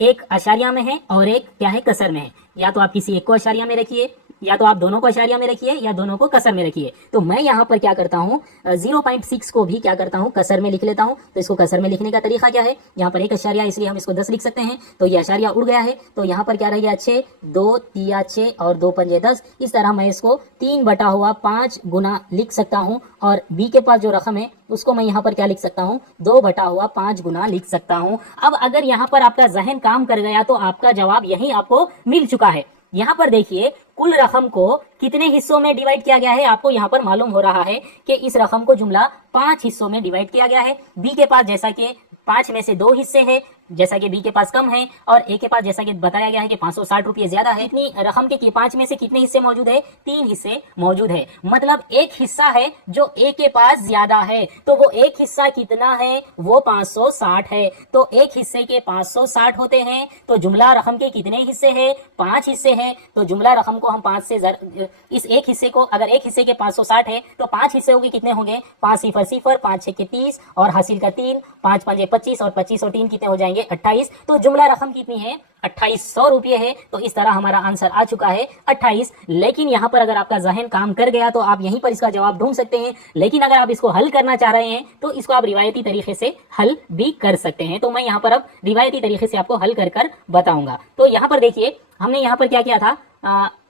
एक अशारिया में है और एक क्या है, कसर में है। या तो आप किसी एक को अशारिया में रखिए, या तो आप दोनों को अशारिया में रखिए, या दोनों को कसर में रखिए। तो मैं यहाँ पर क्या करता हूँ, 0.6 को भी क्या करता हूँ, कसर में लिख लेता हूँ। तो इसको कसर में लिखने का तरीका क्या है, यहाँ पर एक अशारिया, इसलिए हम इसको 10 लिख सकते हैं। तो ये अशारिया उड़ गया है, तो यहाँ पर क्या रह गया 6, 2 तिया 6 और 2 पंजे 10। इस तरह मैं इसको 3/5 गुना लिख सकता हूँ। और बी के पास जो रकम है उसको मैं यहाँ पर क्या लिख सकता हूँ, 2/5 गुना लिख सकता हूँ। अब अगर यहाँ पर आपका जहन काम कर गया तो आपका जवाब यही आपको मिल चुका है। यहाँ पर देखिए, कुल रकम को कितने हिस्सों में डिवाइड किया गया है, आपको यहाँ पर मालूम हो रहा है कि इस रकम को जुमला 5 हिस्सों में डिवाइड किया गया है। बी के पास जैसा कि 5 में से 2 हिस्से हैं, जैसा कि बी के पास कम है, और ए के पास जैसा कि बताया गया है कि 560 रुपये ज्यादा है। इतनी रकम के 5 में से कितने हिस्से मौजूद है, 3 हिस्से मौजूद है। मतलब एक हिस्सा है जो ए के पास ज्यादा है। तो वो एक हिस्सा कितना है, वो 560 है। तो एक हिस्से के 560 होते हैं, तो जुमला रकम के कितने हिस्से हैं, 5 हिस्से हैं। तो जुमला रकम को हम 5 से इस एक हिस्से को, अगर एक हिस्से के 560 है तो 5 हिस्से होंगे, कितने होंगे, 5 0 0, 5 6 30 और हासिल का 3, 5 5 25 और 25 और 3 कितने हो जाएंगे, 28। तो जुमला रकम कितनी है, 2800 रुपये है। तो इस तरह हमारा आंसर आ चुका है 28। लेकिन यहाँ पर अगर आपका जहन काम कर गया तो आप यहीं पर इसका जवाब ढूंढ सकते हैं। लेकिन अगर आप इसको हल करना चाह रहे हैं तो इसको आप रिवायती तरीके से हल भी कर सकते हैं। तो मैं यहाँ पर अब रिवायती तरीके से आपको हल कर कर बताऊंगा। तो यहाँ पर देखिए, हमने यहाँ पर क्या किया था,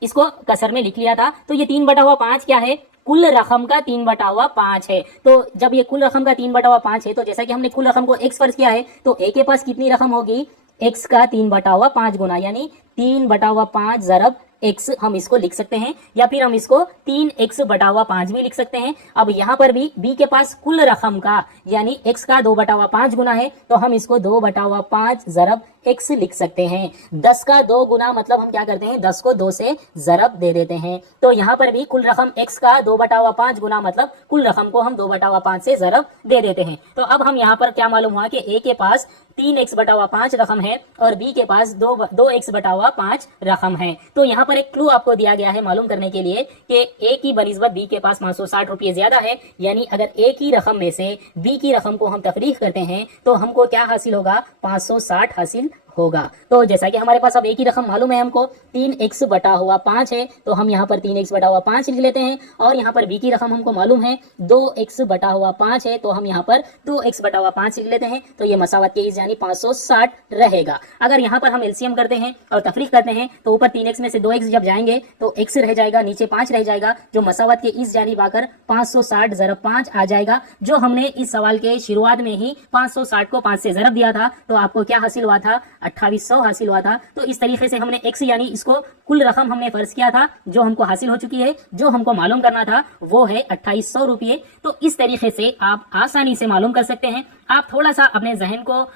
इसको कसर में लिख लिया था। तो ये 3/5 क्या है, कुल रकम का 3/5 है। तो जब ये कुल रकम का 3/5 है, तो जैसा कि हमने कुल रकम को x फर्ज किया है, तो a के पास कितनी रकम होगी, x का 3/5 गुना, यानी 3/5 ज़रब x हम इसको लिख सकते हैं, या फिर हम इसको 3x/5 भी लिख सकते हैं। अब यहाँ पर भी b के पास कुल रकम का यानी x का 2/5 गुना है, तो हम इसको 2/5 ज़रब x लिख सकते हैं। 10 का 2 गुना मतलब हम क्या करते हैं, 10 को 2 से ज़रब दे देते हैं। तो यहाँ पर भी कुल रकम x का 2/5 गुना मतलब कुल रकम को हम 2/5 से ज़रब दे देते हैं। तो अब हम यहाँ पर क्या मालूम हुआ कि a के पास 3x/5 रकम है और b के पास 2x/5 रकम है। तो यहाँ पर एक क्लू आपको दिया गया है मालूम करने के लिए कि a की बनिस्बत b के पास 560 रुपये ज्यादा है। यानी अगर a की रकम में से b की रकम को हम तफरीक करते हैं तो हमको क्या हासिल होगा, 560 हासिल होगा। तो जैसा कि हमारे पास अब एक ही रकम मालूम है, हमको 3x/5 है, तो हम यहाँ पर 3x/5 लिख लेते हैं। और यहाँ पर b की रकम हमको मालूम है 2x/5 है, तो हम यहाँ पर 2x/5 लिख लेते हैं। तो ये मसावत के इस यानी 560 रहेगा। अगर यहाँ पर हम एलसीएम करते हैं और तफरीक करते हैं तो ऊपर 3x में से 2x जब जाएंगे तो x रह जाएगा, नीचे 5 रह जाएगा, जो मसावत के इस जानिब आकर 560 ज़रब 5 आ जाएगा। जो हमने इस सवाल के शुरुआत में ही 560 को 5 से ज़रब दिया था, तो आपको क्या हासिल हुआ था, 2800 हासिल हुआ था। तो इस तरीके से हमने x यानी इसको कुल रकम हमने फर्ज किया था जो हमको हासिल हो चुकी है। जो हमको मालूम करना था वो है 2800 रुपये। तो इस तरीके से आप आसानी से मालूम कर सकते हैं। आप थोड़ा सा अपने जहन को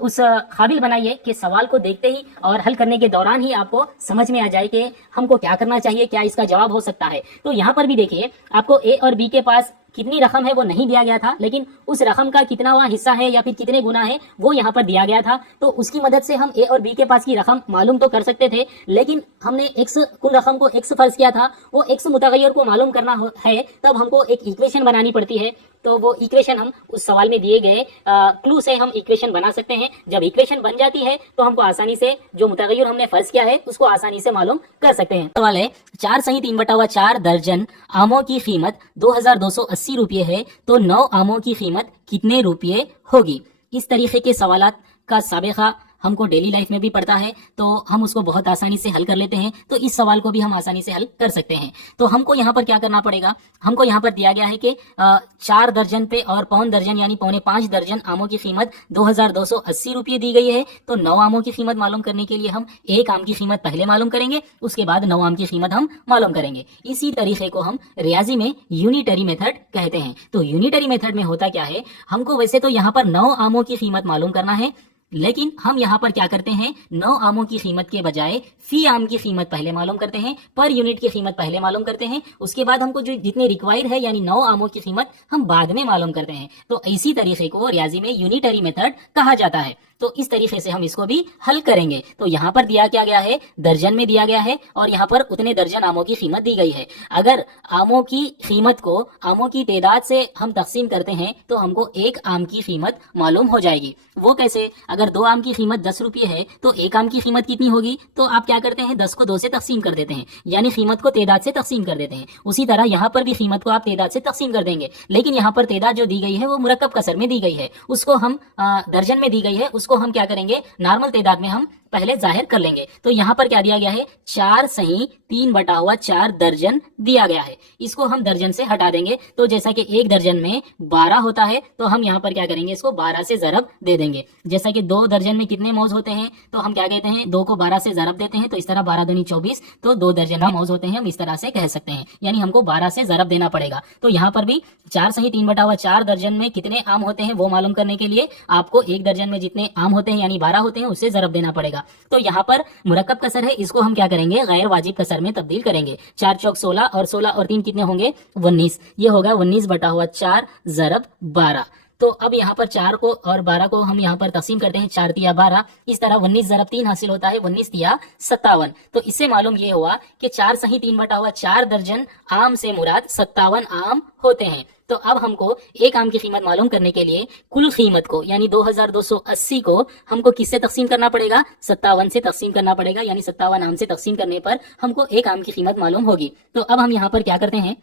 उस काबिल बनाइए कि सवाल को देखते ही और हल करने के दौरान ही आपको समझ में आ जाए कि हमको क्या करना चाहिए, क्या इसका जवाब हो सकता है। तो यहाँ पर भी देखिए, आपको ए और बी के पास कितनी रकम है वो नहीं दिया गया था, लेकिन उस रकम का कितना वहाँ हिस्सा है या फिर कितने गुना है वो यहाँ पर दिया गया था। तो उसकी मदद से हम ए और बी के पास की रकम मालूम तो कर सकते थे, लेकिन हमने एक्स कुल रकम को एक्स फर्ज किया था। वो एक्स मुतगय्यर को मालूम करना है तब हमको एक इक्वेशन बनानी पड़ती है। तो वो इक्वेशन हम उस सवाल में दिए गए क्लू से हम इक्वेशन बना सकते हैं। जब इक्वेशन बन जाती है तो हमको आसानी से जो मुतगय्यर हमने फर्ज किया है उसको आसानी से मालूम कर सकते हैं। सवाल है 4 सही 3/4 दर्जन आमों की कीमत 2280 रुपये है, तो 9 आमों की कीमत कितने रुपये होगी। इस तरीके के सवालात का साबिका हमको डेली लाइफ में भी पड़ता है, तो हम उसको बहुत आसानी से हल कर लेते हैं। तो इस सवाल को भी हम आसानी से हल कर सकते हैं। तो हमको यहाँ पर क्या करना पड़ेगा, हमको यहाँ पर दिया गया है कि 4 दर्जन पे और पौन दर्जन यानी 4.25 दर्जन आमों की कीमत 2280 रुपये दी गई है। तो 9 आमों की कीमत मालूम करने के लिए हम 1 आम की कीमत पहले मालूम करेंगे, उसके बाद 9 आम की कीमत हम मालूम करेंगे। इसी तरीके को हम रियाजी में यूनिटरी मेथड कहते हैं। तो यूनिटरी मेथड में होता क्या है, हमको वैसे तो यहाँ पर 9 आमों की कीमत मालूम करना है, लेकिन हम यहाँ पर क्या करते हैं, 9 आमों की कीमत के बजाय फी आम की कीमत पहले मालूम करते हैं, पर यूनिट की कीमत पहले मालूम करते हैं। उसके बाद हमको जो जितने रिक्वायर्ड है यानी 9 आमों की कीमत हम बाद में मालूम करते हैं। तो इसी तरीके को रियाजी में यूनिटरी मेथड कहा जाता है। तो इस तरीके से हम इसको भी हल करेंगे। तो यहाँ पर दिया क्या गया है, दर्जन में दिया गया है और यहाँ पर उतने दर्जन आमों की कीमत दी गई है। अगर आमों की कीमत को आमों की तादाद से हम तकसीम करते हैं तो हमको 1 आम की कीमत मालूम हो जाएगी। वो कैसे, अगर 2 आम की कीमत 10 रुपये है तो 1 आम की कीमत कितनी होगी, तो आप क्या करते हैं 10 को 2 से तकसीम कर देते हैं, यानी कीमत को तादाद से तकसीम कर देते हैं। उसी तरह यहाँ पर भी कीमत को आप तादाद से तकसीम कर देंगे, लेकिन यहाँ पर तादाद जो दी गई है वो मुरक्कब कसर में दी गई है, उसको हम दर्जन में दी गई है, उसको हम क्या करेंगे नॉर्मल तादाद में हम पहले जाहिर कर लेंगे। तो यहाँ पर क्या दिया गया है, 4 सही 3/4 दर्जन दिया गया है। इसको हम दर्जन से हटा देंगे। तो जैसा कि 1 दर्जन में 12 होता है तो हम यहाँ पर क्या करेंगे, इसको 12 से ज़रब दे देंगे। जैसा कि 2 दर्जन में कितने मौज होते हैं, तो हम क्या कहते हैं 2 को 12 से ज़रब देते हैं, तो इस तरह 12 दूनी 24, तो 2 दर्जन में मौज होते हैं, हम इस तरह से कह सकते हैं, यानी हमको 12 से ज़रब देना पड़ेगा। तो यहाँ पर भी 4 सही 3/4 दर्जन में कितने आम होते हैं वो मालूम करने के लिए आपको 1 दर्जन में जितने आम होते हैं यानी 12 होते हैं उससे ज़रब देना पड़ेगा। तो यहाँ पर मुरक्कब कसर है, इसको हम क्या करेंगे गैर वाजिब कसर में तब्दील करेंगे। 4 चौक 16 और 16 और 3 कितने होंगे 19, ये होगा 19/4 ज़रब 12। तो अब यहाँ पर 4 को और 12 को हम यहाँ पर तकसीम करते हैं, 4 तिया 12, इस तरह 19 ज़रब 3 हासिल होता है, 19 तिया 57। तो इससे मालूम ये हुआ कि 4 सही 3/4 दर्जन आम से मुराद 57 आम होते हैं। तो अब हमको 1 आम की कीमत मालूम करने के लिए कुल कीमत को यानी 2280 को हमको किससे तकसीम करना पड़ेगा, 57 से तकसीम करना पड़ेगा, यानी 57 आम से तकसीम करने पर हमको 1 आम की कीमत मालूम होगी। तो अब हम यहाँ पर क्या करते हैं,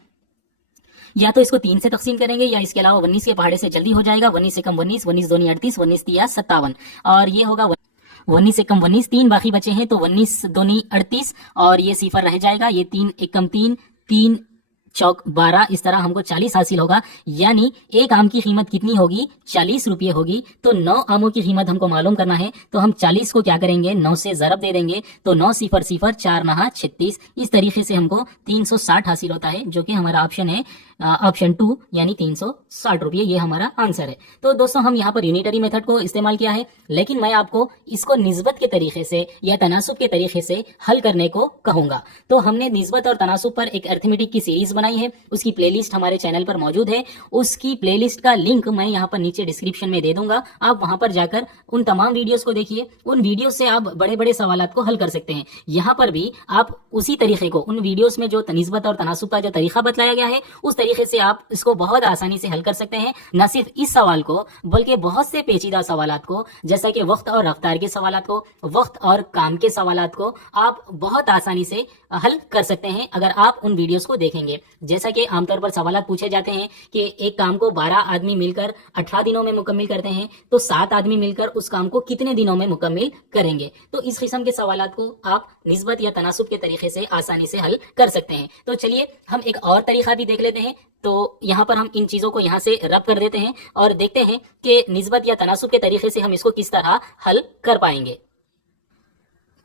या तो इसको 3 से तकसीम करेंगे या इसके अलावा 19 के पहाड़े से जल्दी हो जाएगा। 19 से कम 19, 19 दूनी 38, 19 तिया 57 और ये होगा 19 से कम 19, 3 बाकी बचे हैं तो 19 दूनी 38 और ये सिफर रह जाएगा, ये 3 एक कम 3, 3 चौक 12, इस तरह हमको 40 हासिल होगा। यानी 1 आम की कीमत कितनी होगी, 40 रुपये होगी। तो 9 आमों की कीमत हमको मालूम करना है, तो हम 40 को क्या करेंगे 9 से ज़रब दे देंगे, तो 9 सिफर सिफर 4 9 36, इस तरीके से हमको 360 हासिल होता है, जो कि हमारा ऑप्शन है ऑप्शन 2 यानी 360 रुपये, ये हमारा आंसर है। तो दोस्तों हम यहाँ पर यूनिटरी मेथड को इस्तेमाल किया है, लेकिन मैं आपको इसको निस्बत के तरीके से या तनासुब के तरीके से हल करने को कहूँगा। तो हमने निस्बत और तनासुब पर एक अर्थमेटिक की सीरीज बनाई है, उसकी प्लेलिस्ट हमारे चैनल पर मौजूद है। उसकी प्लेलिस्ट का लिंक मैं यहाँ पर नीचे डिस्क्रिप्शन में दे दूंगा, आप वहां पर जाकर उन तमाम वीडियोस को देखिए। उन वीडियो से आप बड़े बड़े सवालात को हल कर सकते हैं। यहाँ पर भी आप उसी तरीके को उन वीडियोस में जो निस्बत और तनासुब का जो तरीका बतलाया गया है उस तरीके से आप इसको बहुत आसानी से हल कर सकते हैं। न सिर्फ इस सवाल को बल्कि बहुत से पेचीदा सवालात को, जैसा कि वक्त और रफ्तार के सवालात को, वक्त और काम के सवालात को आप बहुत आसानी से हल कर सकते हैं अगर आप उन वीडियोस को देखेंगे। जैसा कि आमतौर पर सवाल पूछे जाते हैं कि एक काम को 12 आदमी मिलकर 18 दिनों में मुकम्मिल करते हैं, तो 7 आदमी मिलकर उस काम को कितने दिनों में मुकम्मिल करेंगे। तो इस किस्म के सवालात को आप निस्बत या तनासुब के तरीके से आसानी से हल कर सकते हैं। तो चलिए हम एक और तरीका भी देख लेते हैं। तो यहाँ पर हम इन चीज़ों को यहाँ से रब कर देते हैं और देखते हैं कि निस्बत या तनासुब के तरीके से हम इसको किस तरह हल कर पाएंगे।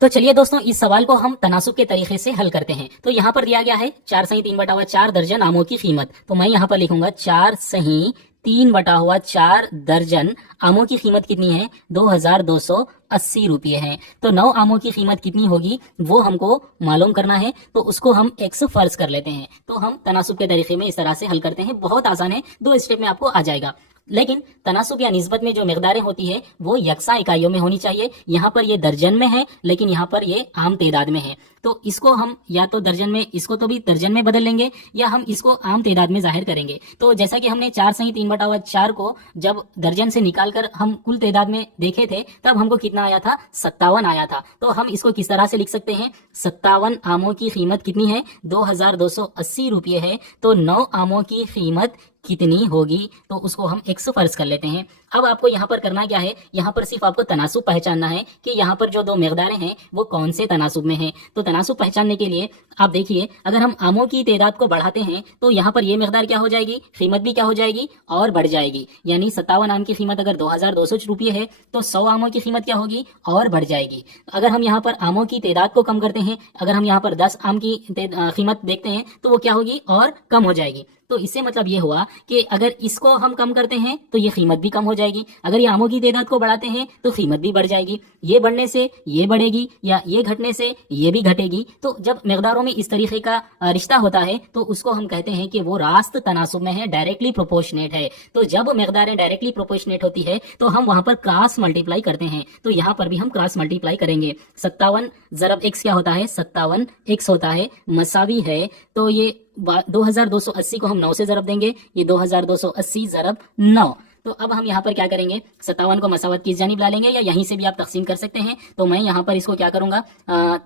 तो चलिए दोस्तों, इस सवाल को हम तनासुब के तरीके से हल करते हैं। तो यहाँ पर दिया गया है 4 सही 3/4 दर्जन आमों की कीमत। तो मैं यहाँ पर लिखूंगा 4 सही 3/4 दर्जन आमों की कीमत कितनी है, 2280 रुपये है। तो 9 आमों की कीमत कितनी होगी वो हमको मालूम करना है। तो उसको हम x फर्ज कर लेते हैं। तो हम तनासुब के तरीके में इस तरह से हल करते हैं। बहुत आसान है, 2 स्टेप में आपको आ जाएगा। लेकिन तनासुब या निस्बत में जो मिकदारें होती है वो यकसा इकाइयों में होनी चाहिए। यहाँ पर ये दर्जन में है, लेकिन यहाँ पर ये आम तादाद में है। तो इसको हम या तो दर्जन में, इसको तो भी दर्जन में बदल लेंगे, या हम इसको आम तादाद में जाहिर करेंगे। तो जैसा कि हमने 4 सही 3/4 को जब दर्जन से निकालकर हम कुल तादाद में देखे थे, तब हमको कितना आया था, 57 आया था। तो हम इसको किस तरह से लिख सकते हैं, 57 आमों की कीमत कितनी है, 2280 रुपये है। तो 9 आमों की कीमत कितनी होगी, तो उसको हम x फर्ज कर लेते हैं। अब आपको यहाँ पर करना क्या है, यहाँ पर सिर्फ आपको तनासुब पहचानना है कि यहाँ पर जो 2 मिकदारें हैं वो कौन से तनासुब में हैं। तो तनासुब पहचानने के लिए आप देखिए, अगर हम आमों की तादाद को बढ़ाते हैं तो यहाँ पर ये मिकदार क्या हो जाएगी, कीमत भी क्या हो जाएगी और बढ़ जाएगी। यानी 57 आम की कीमत अगर 2200 रुपये है तो 100 आमों की कीमत क्या होगी और बढ़ जाएगी। अगर हम यहाँ पर आमों की तादाद को कम करते हैं, अगर हम यहाँ पर 10 आम की कीमत देखते हैं तो वो क्या होगी और कम हो जाएगी। तो इससे मतलब ये हुआ कि अगर इसको हम कम करते हैं तो ये कीमत भी कम हो जाएगी, अगर ये आमों की तादाद को बढ़ाते हैं तो कीमत भी बढ़ जाएगी। ये बढ़ने से ये बढ़ेगी या ये घटने से ये भी घटेगी। तो जब मिकदारों में इस तरीके का रिश्ता होता है तो उसको हम कहते हैं कि वो रास्त तनासुब में है, डायरेक्टली प्रोपोर्शनेट है। तो जब मिकदारें डायरेक्टली प्रोपोर्शनेट होती है तो हम वहां पर क्रॉस मल्टीप्लाई करते हैं। तो यहाँ पर भी हम क्रॉस मल्टीप्लाई करेंगे। 57 ज़रब x क्या होता है, 57 x होता है, मसावी है। तो ये 2280 को हम 9 से ज़रब देंगे, ये 2280 ज़रब 9। तो अब हम यहाँ पर क्या करेंगे, 57 को मसावत की जानिब ला लेंगे, या यहीं से भी आप तकसीम कर सकते हैं। तो मैं यहाँ पर इसको क्या करूंगा,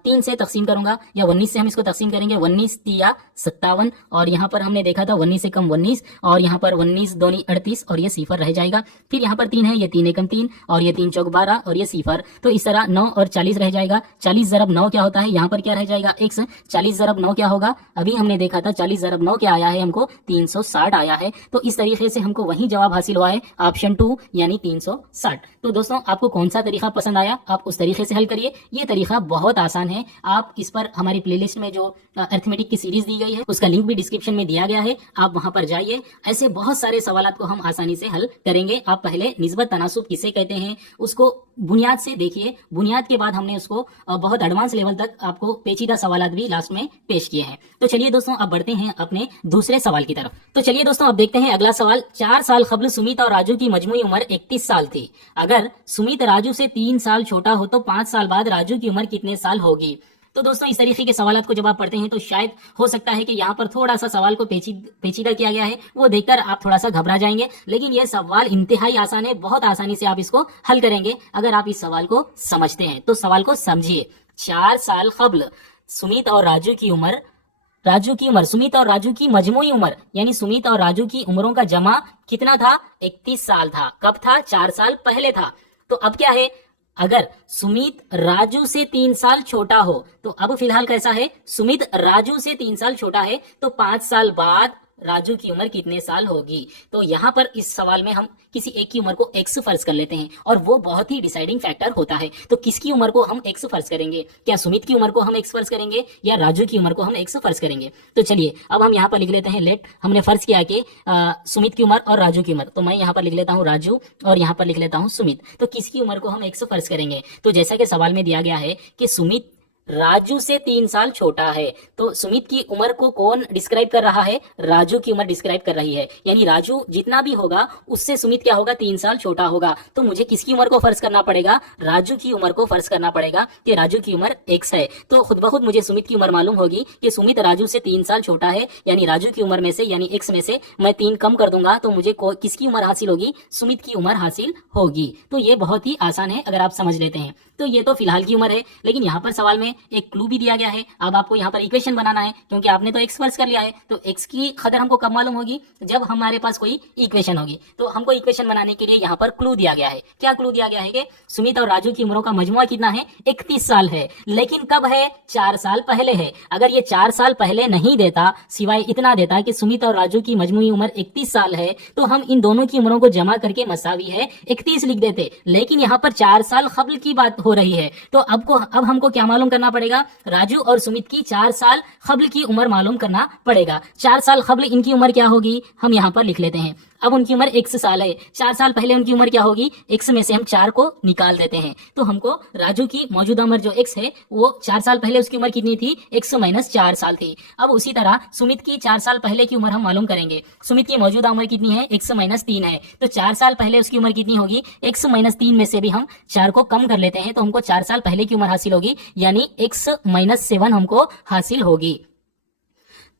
3 से तकसीम करूंगा, या 19 से हम इसको तकसीम करेंगे। 19 या 57, और यहाँ पर हमने देखा था 19 से कम 19, और यहाँ पर 19 दूनी 38, और ये सिफर रह जाएगा। फिर यहाँ पर 3 है, ये 3 एकम 3, और ये 3 चौक 12, और ये सिफर। तो इस तरह 9 और 40 रह जाएगा। 40 ज़रब 9 क्या होता है, यहाँ पर क्या रह जाएगा, x। 40 ज़रब 9 क्या होगा, अभी हमने देखा था 40 ज़रब 9 क्या आया है, हमको 360 आया है। तो इस तरीके से हमको वही जवाब हासिल हुआ है, ऑप्शन 2 यानी 360। तो दोस्तों, आपको कौन सा तरीका पसंद आया, आप उस तरीके से हल करिए। ये तरीका बहुत आसान है। आप इस पर हमारी प्लेलिस्ट में जो अरिथमेटिक की सीरीज दी गई है उसका लिंक भी डिस्क्रिप्शन में दिया गया है, आप वहां पर जाइए। ऐसे बहुत सारे सवालात को हम आसानी से हल करेंगे। आप पहले निस्बत तनासुब किसे कहते हैं उसको बुनियाद से देखिए, बुनियाद के बाद हमने उसको बहुत एडवांस लेवल तक आपको पेचीदा सवालात भी लास्ट में पेश किए हैं। तो चलिए दोस्तों, अब बढ़ते हैं अपने दूसरे सवाल की तरफ। तो चलिए दोस्तों, अब देखते हैं अगला सवाल। 4 साल कबल सुमित और राजू की मजमूई उम्र 31 साल थी। अगर सुमित राजू से 3 साल छोटा हो तो 5 साल बाद राजू की उम्र कितने साल होगी। तो दोस्तों, इस तरीके के सवालात को जब आप पढ़ते हैं तो शायद हो सकता है कि यहाँ पर थोड़ा सा सवाल को पेचीदा किया गया है, वो देखकर आप थोड़ा सा घबरा जाएंगे। लेकिन यह सवाल इंतहाई आसान है, बहुत आसानी से आप इसको हल करेंगे अगर आप इस सवाल को समझते हैं। तो सवाल को समझिए। 4 साल कबल सुमित और राजू की उम्र, सुमित और राजू की मजमूई उम्र यानी सुमित और राजू की उम्रों का जमा कितना था, 31 साल था। कब था, 4 साल पहले था। तो अब क्या है, अगर सुमित राजू से 3 साल छोटा हो, तो अब फिलहाल कैसा है, सुमित राजू से 3 साल छोटा है, तो 5 साल बाद राजू की उम्र कितने साल होगी। तो यहाँ पर इस सवाल में हम किसी एक की उम्र को x फर्ज कर लेते हैं, और वो बहुत ही डिसाइडिंग फैक्टर होता है। तो किसकी उम्र को हम x फर्ज करेंगे, क्या सुमित की उम्र को हम x फर्ज करेंगे या राजू की उम्र को हम x फर्ज करेंगे। तो चलिए अब हम यहाँ पर लिख लेते हैं लेट, हमने फर्ज किया कि सुमित की उम्र और राजू की उम्र। तो मैं यहाँ पर लिख लेता हूँ राजू और यहाँ पर लिख लेता हूँ सुमित। तो किसकी उम्र को हम x फर्ज करेंगे। तो जैसा कि सवाल में दिया गया है कि सुमित राजू से 3 साल छोटा है, तो सुमित की उम्र को कौन डिस्क्राइब कर रहा है, राजू की उम्र डिस्क्राइब कर रही है। यानी राजू जितना भी होगा उससे सुमित क्या होगा, 3 साल छोटा होगा। तो मुझे किसकी उम्र को फर्ज करना पड़ेगा, राजू की उम्र को फर्ज करना पड़ेगा कि राजू की उम्र x है। तो खुद ब खुद मुझे सुमित की उम्र मालूम होगी कि सुमित राजू से 3 साल छोटा है, यानी राजू की उम्र में से यानी x में से मैं 3 कम कर दूंगा तो मुझे किसकी उम्र हासिल होगी, सुमित की उम्र हासिल होगी। तो ये बहुत ही आसान है अगर आप समझ लेते हैं। तो ये तो फिलहाल की उम्र है, लेकिन यहाँ पर सवाल में एक क्लू भी दिया गया है। अब आपको यहाँ पर इक्वेशन बनाना है, क्योंकि आपने तो एक्स फर्ज कर लिया है, तो एक्स की कदर हमको कब मालूम होगी, जब हमारे पास कोई इक्वेशन होगी। तो हमको इक्वेशन बनाने के लिए यहाँ पर क्लू दिया गया है। क्या क्लू दिया गया है कि सुमित और राजू की उम्रों का मजमुआ कितना है, 31 साल है। लेकिन कब है, 4 साल पहले है। अगर ये 4 साल पहले नहीं देता, सिवाय इतना देता कि सुमित और राजू की मजमुई उम्र 31 साल है, तो हम इन दोनों की उम्रों को जमा करके मसावी है 31 लिख देते। लेकिन यहाँ पर 4 साल कब्ल की बात हो रही है, तो अब हमको क्या मालूम करना पड़ेगा, राजू और सुमित की 4 साल कब्ल की उम्र मालूम करना पड़ेगा। 4 साल कब्ल इनकी उम्र क्या होगी, हम यहाँ पर लिख लेते हैं। अब उनकी उम्र x साल है, 4 साल पहले उनकी उम्र क्या होगी, x में से हम 4 को निकाल देते हैं। तो हमको राजू की मौजूदा उम्र जो x है, वो 4 साल पहले उसकी उम्र कितनी थी, x - 4 साल थी। अब उसी तरह सुमित की 4 साल पहले की उम्र हम मालूम करेंगे। सुमित की मौजूदा उम्र कितनी है, x - 3 है। तो 4 साल पहले उसकी उम्र कितनी होगी, x - 3 में से भी हम 4 को कम कर लेते हैं, तो हमको 4 साल पहले की उम्र हासिल होगी, यानी x - 7 हमको हासिल होगी।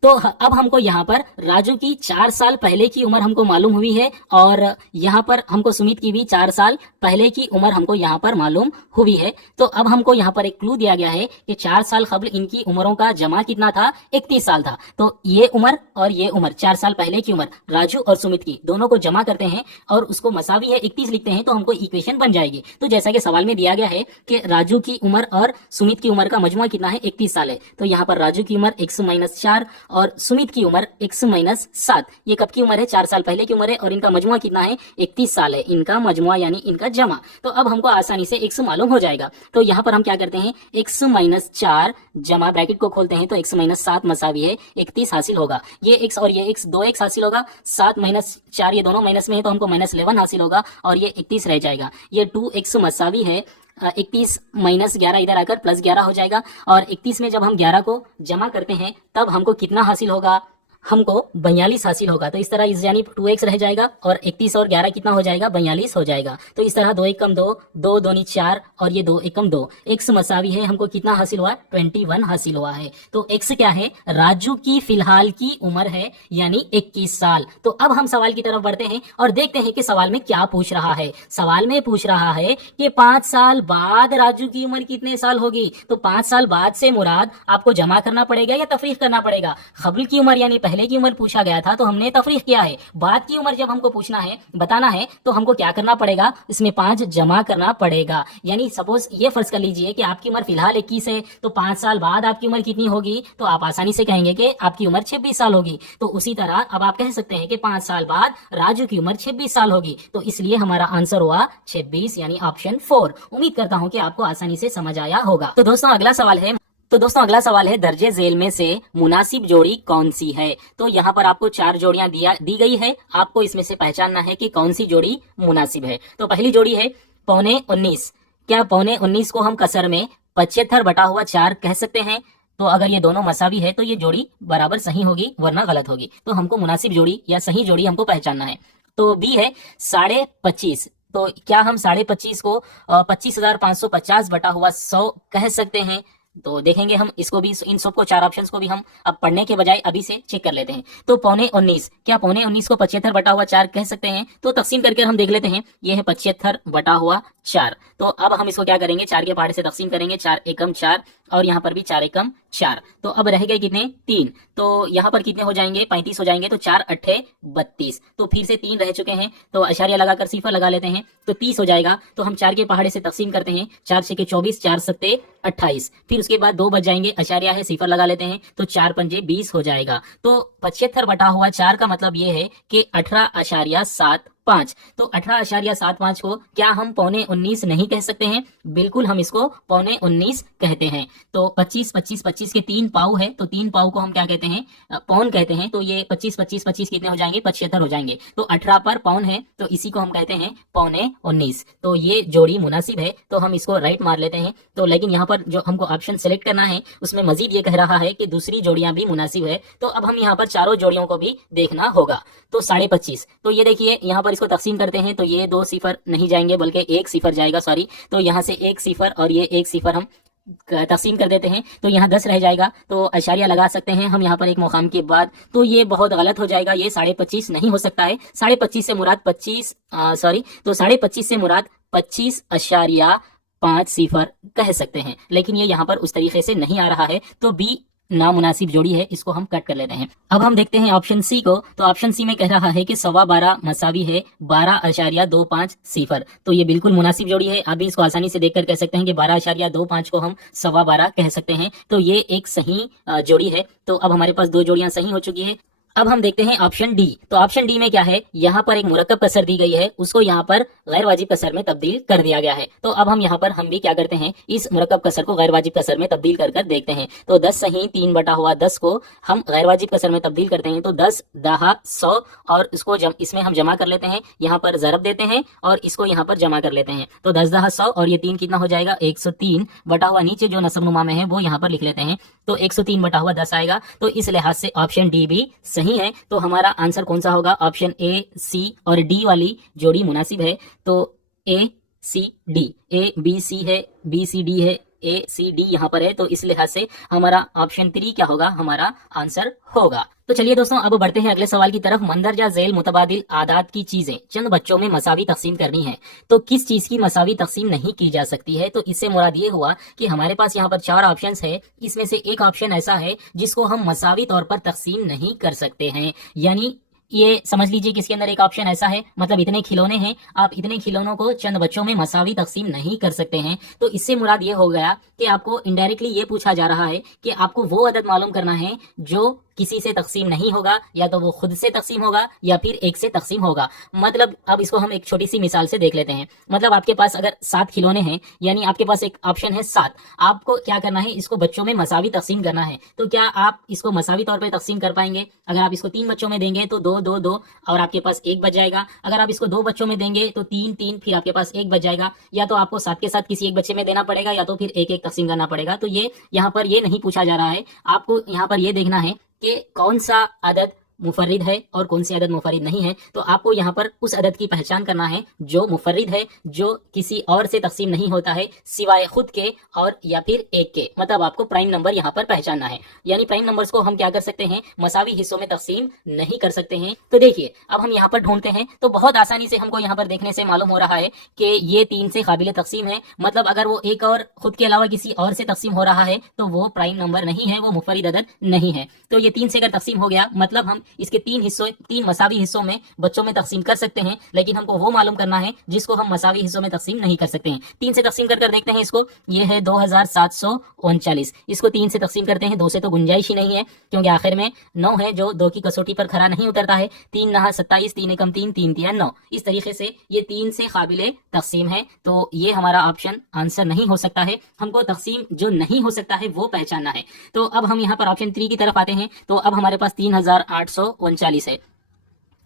तो अब हमको यहाँ पर राजू की 4 साल पहले की उम्र हमको मालूम हुई है, और यहाँ पर हमको सुमित की भी 4 साल पहले की उम्र हमको यहाँ पर मालूम हुई है। तो अब हमको यहाँ पर एक क्लू दिया गया है कि 4 साल कब्ल इनकी उम्रों का जमा कितना था, 31 साल था। तो ये उम्र और ये उम्र, 4 साल पहले की उम्र राजू और सुमित की, दोनों को जमा करते हैं और उसको मसावी है 31 लिखते हैं, तो हमको इक्वेशन बन जाएगी। तो जैसा कि सवाल में दिया गया है कि राजू की उम्र और सुमित की उम्र का मजमुआ कितना है, 31 साल है। तो यहाँ पर राजू की उम्र x - 4 और सुमित की उम्र x - 7, ये कब की उम्र है, 4 साल पहले की उम्र है, और इनका मजमुआ कितना है, 31 साल है। इनका मजमुआ यानी इनका जमा। तो अब हमको आसानी से x मालूम हो जाएगा। तो यहाँ पर हम क्या करते हैं, x - 4 जमा, ब्रैकेट को खोलते हैं, तो x - 7 मसावी है 31 हासिल होगा। ये x और ये x, 2x हासिल होगा। 7 - 4 ये दोनों माइनस में है, तो हमको -11 हासिल होगा, और ये 31 रह जाएगा। ये 2x मसावी है 31 - 11 इधर आकर +11 हो जाएगा, और 31 में जब हम 11 को जमा करते हैं तब हमको कितना हासिल होगा, हमको 42 हासिल होगा। तो इस तरह इस यानी 2x रह जाएगा, और 31 और 11 कितना हो जाएगा, 42 हो जाएगा। तो इस तरह 2 एकम 2, 2 दूनी 4, और ये 2 एकम 2, x मसावी है, हमको कितना हासिल हुआ, 21 हासिल हुआ है। तो x क्या है, राजू की फिलहाल की उम्र है, यानी 21 साल। तो अब हम सवाल की तरफ बढ़ते हैं और देखते हैं कि सवाल में क्या पूछ रहा है। सवाल में पूछ रहा है कि 5 साल बाद राजू की उम्र कितने साल होगी। तो 5 साल बाद से मुराद आपको जमा करना पड़ेगा या तफरीक करना पड़ेगा। कब्ल की उम्र यानी पहले की उम्र पूछा गया था, तो हमने तफरीक किया है। बाद की उम्र जब हमको पूछना है, बताना है, तो हमको क्या करना पड़ेगा, इसमें 5 जमा करना पड़ेगा। यानी सपोज ये फर्ज कर लीजिए कि आपकी उम्र फिलहाल 21 है, तो 5 साल बाद आपकी उम्र कितनी होगी, तो आप आसानी से कहेंगे कि आपकी उम्र 26 साल होगी। तो उसी तरह अब आप कह सकते हैं कि 5 साल बाद राजू की उम्र 26 साल होगी। तो इसलिए हमारा आंसर हुआ 26, यानी ऑप्शन 4। उम्मीद करता हूं कि आपको आसानी से समझ आया होगा। तो दोस्तों अगला सवाल है दर्जे झेल में से मुनासिब जोड़ी कौन सी है। तो यहाँ पर आपको 4 जोड़ियां दी गई है, आपको इसमें से पहचानना है कि कौन सी जोड़ी मुनासिब है। तो पहली जोड़ी है 15/19। क्या 15/19 को हम कसर में 75/4 कह सकते हैं। तो अगर ये दोनों मसावी है तो ये जोड़ी बराबर सही होगी, वरना गलत होगी। तो हमको मुनासिब जोड़ी या सही जोड़ी हमको पहचानना है। तो बी है 25.5। तो क्या हम 25.5 को 25,550/100 कह सकते हैं। तो देखेंगे हम इसको भी, इन सबको 4 ऑप्शंस को भी हम अब पढ़ने के बजाय अभी से चेक कर लेते हैं। तो 15/19, क्या 15/19 को 75/4 कह सकते हैं। तो तकसीम करके हम देख लेते हैं, ये है 75/4। तो अब हम इसको क्या करेंगे, 4 के पहाड़े से तकसीम करेंगे, 4 एकम 4, और यहाँ पर भी 4 एकम 4। तो अब रह गए कितने, 3। तो यहाँ पर कितने हो जाएंगे, 35 हो जाएंगे। तो 4 8 32, तो फिर से 3 रह चुके हैं, तो अशारिया लगाकर सिफर लगा लेते हैं, तो 30 हो जाएगा। तो हम 4 के पहाड़े से तकसीम करते हैं, 4 6 24, 4 7 28, फिर उसके बाद 2 बच जाएंगे, अशारिया है, सिफर लगा लेते हैं, तो 4 पंजे 20 हो जाएगा। तो 75/4 का मतलब ये है कि 18.75। तो 18.75 को क्या हम 15/19 नहीं कह सकते हैं। बिल्कुल हम इसको 15/19 कहते हैं। तो 25 के 3 पाव है, तो 3 पाव को हम क्या कहते हैं, पौन कहते हैं। तो ये 25 कितने हो जाएंगे, 75 हो जाएंगे। तो 18 पर पौन है, तो इसी को हम कहते हैं 15/19। तो ये जोड़ी मुनासिब है, तो हम इसको राइट मार लेते हैं। तो लेकिन यहाँ पर जो हमको ऑप्शन सेलेक्ट करना है उसमें मजीद ये कह रहा है कि दूसरी जोड़ियां भी मुनासिब है। तो अब हम यहाँ पर चारों जोड़ियों को भी देखना होगा। तो 25.5, तो ये देखिए यहाँ पर इसको तकसीम करते हैं, तो ये 2 सिफर नहीं जाएंगे बल्कि 1 सिफर जाएगा, सॉरी। तो यहाँ से 1 सिफर और ये 1 सिफर हम तकसीम कर देते हैं, तो यहाँ 10 रह जाएगा। तो अशारिया लगा सकते हैं हम यहाँ पर एक मुकाम के बाद। तो ये बहुत गलत हो जाएगा, ये 25.5 नहीं हो सकता है। 25.5 से मुराद 25 से मुराद 25.5 5 कह सकते हैं, लेकिन ये यहाँ पर उस तरीके से नहीं आ रहा है, तो बी नामुनासिब जोड़ी है, इसको हम कट कर लेते हैं। अब हम देखते हैं ऑप्शन सी को। तो ऑप्शन सी में कह रहा है कि 12.25 मसावी है 12.25 तो ये बिल्कुल मुनासिब जोड़ी है। आप भी इसको आसानी से देखकर कह सकते हैं कि 12.25 को हम 12.25 कह सकते हैं। तो ये एक सही जोड़ी है। तो अब हमारे पास 2 जोड़ियां सही हो चुकी है। अब हम देखते हैं ऑप्शन डी। तो ऑप्शन डी में क्या है, यहाँ पर एक मुरक्कब कसर दी गई है, उसको यहाँ पर गैर वाजिब कसर में तब्दील कर दिया गया है। तो अब हम यहाँ पर हम भी क्या करते हैं, इस मुरक्कब कसर को गैर वाजिब कसर में तब्दील कर देखते हैं। तो 10 सही 3/10 को हम गैर वाजिब कसर में तब्दील करते हैं। तो 10 10 100 और इसको इसमें हम जमा कर लेते हैं, यहाँ पर ज़रब देते हैं और इसको यहाँ पर जमा कर लेते हैं। तो 10 10 100 और ये 3 कितना हो जाएगा, 103 नीचे जो नस्बनुमा में है वो यहाँ पर लिख लेते हैं। तो 103/10 आएगा। तो इस लिहाज से ऑप्शन डी भी सही है। तो हमारा आंसर कौन सा होगा, ऑप्शन ए, सी और डी वाली जोड़ी मुनासिब है। तो ए C D, A B C है, बी सी डी है, ए सी डी यहाँ पर है। तो इस लिहाज से हमारा ऑप्शन 3 क्या होगा, हमारा आंसर होगा। तो चलिए दोस्तों, अब बढ़ते हैं अगले सवाल की तरफ। मंदरजा झेल मुतबादिल आदात की चीजें चंद बच्चों में मसावी तकसीम करनी है, तो किस चीज की मसावी तकसीम नहीं की जा सकती है। तो इससे मुराद ये हुआ कि हमारे पास यहाँ पर 4 ऑप्शंस है, इसमें से एक ऑप्शन ऐसा है जिसको हम मसावी तौर पर तकसीम नहीं कर सकते हैं। यानी ये समझ लीजिए कि इसके अंदर एक ऑप्शन ऐसा है, मतलब इतने खिलौने हैं, आप इतने खिलौनों को चंद बच्चों में मसावी तकसीम नहीं कर सकते हैं। तो इससे मुराद ये हो गया कि आपको इनडायरेक्टली ये पूछा जा रहा है कि आपको वो अदद मालूम करना है जो किसी से तकसीम नहीं होगा, या तो वो खुद से तकसीम होगा या फिर एक से तकसीम होगा। मतलब अब इसको हम एक छोटी सी मिसाल से देख लेते हैं। मतलब आपके पास अगर 7 खिलौने हैं, यानी आपके पास एक ऑप्शन है 7, आपको क्या करना है, इसको बच्चों में मसावी तकसीम करना है। तो क्या आप इसको मसावी तौर पर तकसीम कर पाएंगे? अगर आप इसको 3 बच्चों में देंगे तो 2 2 2 और आपके पास 1 बच जाएगा। अगर आप इसको 2 बच्चों में देंगे तो 3 3 फिर आपके पास 1 बच जाएगा। या तो आपको 7 के साथ किसी एक बच्चे में देना पड़ेगा, या तो फिर एक एक तकसीम करना पड़ेगा। तो ये यहाँ पर ये नहीं पूछा जा रहा है, आपको यहाँ पर ये देखना है कि कौन सा अदद मुफर्रिद है और कौन सी अदद मुफर्रिद नहीं है। तो आपको यहाँ पर उस अदद की पहचान करना है जो मुफर्रिद है, जो किसी और से तकसीम नहीं होता है सिवाय खुद के और या फिर एक के। मतलब आपको प्राइम नंबर यहाँ पर पहचानना है। यानी प्राइम नंबर्स को हम क्या कर सकते हैं, मसावी हिस्सों में तकसीम नहीं कर सकते हैं। तो देखिए, अब हम यहाँ पर ढूंढते हैं तो बहुत आसानी से हमको यहाँ पर देखने से मालूम हो रहा है कि ये 3 से काबिल तकसीम है। मतलब अगर वो एक और खुद के अलावा किसी और से तकसीम हो रहा है तो वो प्राइम नंबर नहीं है, वो मुफर्रिद अदद नहीं है। तो ये 3 से अगर तकसीम हो गया, मतलब हम इसके 3 मसावी हिस्सों में बच्चों में तकसीम कर सकते हैं, लेकिन हमको वो मालूम करना है जिसको हम मसावी हिस्सों में तकसीम नहीं कर सकते हैं। 3 से तकसीम कर देखते हैं इसको। ये है 2739, इसको 3 से तकसीम करते हैं। 2 से तो गुंजाइश ही नहीं है, क्योंकि आखिर में 9 है जो 2 की कसौटी पर खरा नहीं उतरता है। 3 9 27, 3 एकम 3, 3 3 9। इस तरीके से ये 3 से काबिले तकसीम है। तो ये हमारा ऑप्शन आंसर नहीं हो सकता है। हमको तकसीम जो नहीं हो सकता है वो पहचानना है। तो अब हम यहाँ पर ऑप्शन 3 की तरफ आते हैं। तो अब हमारे पास 3839 है।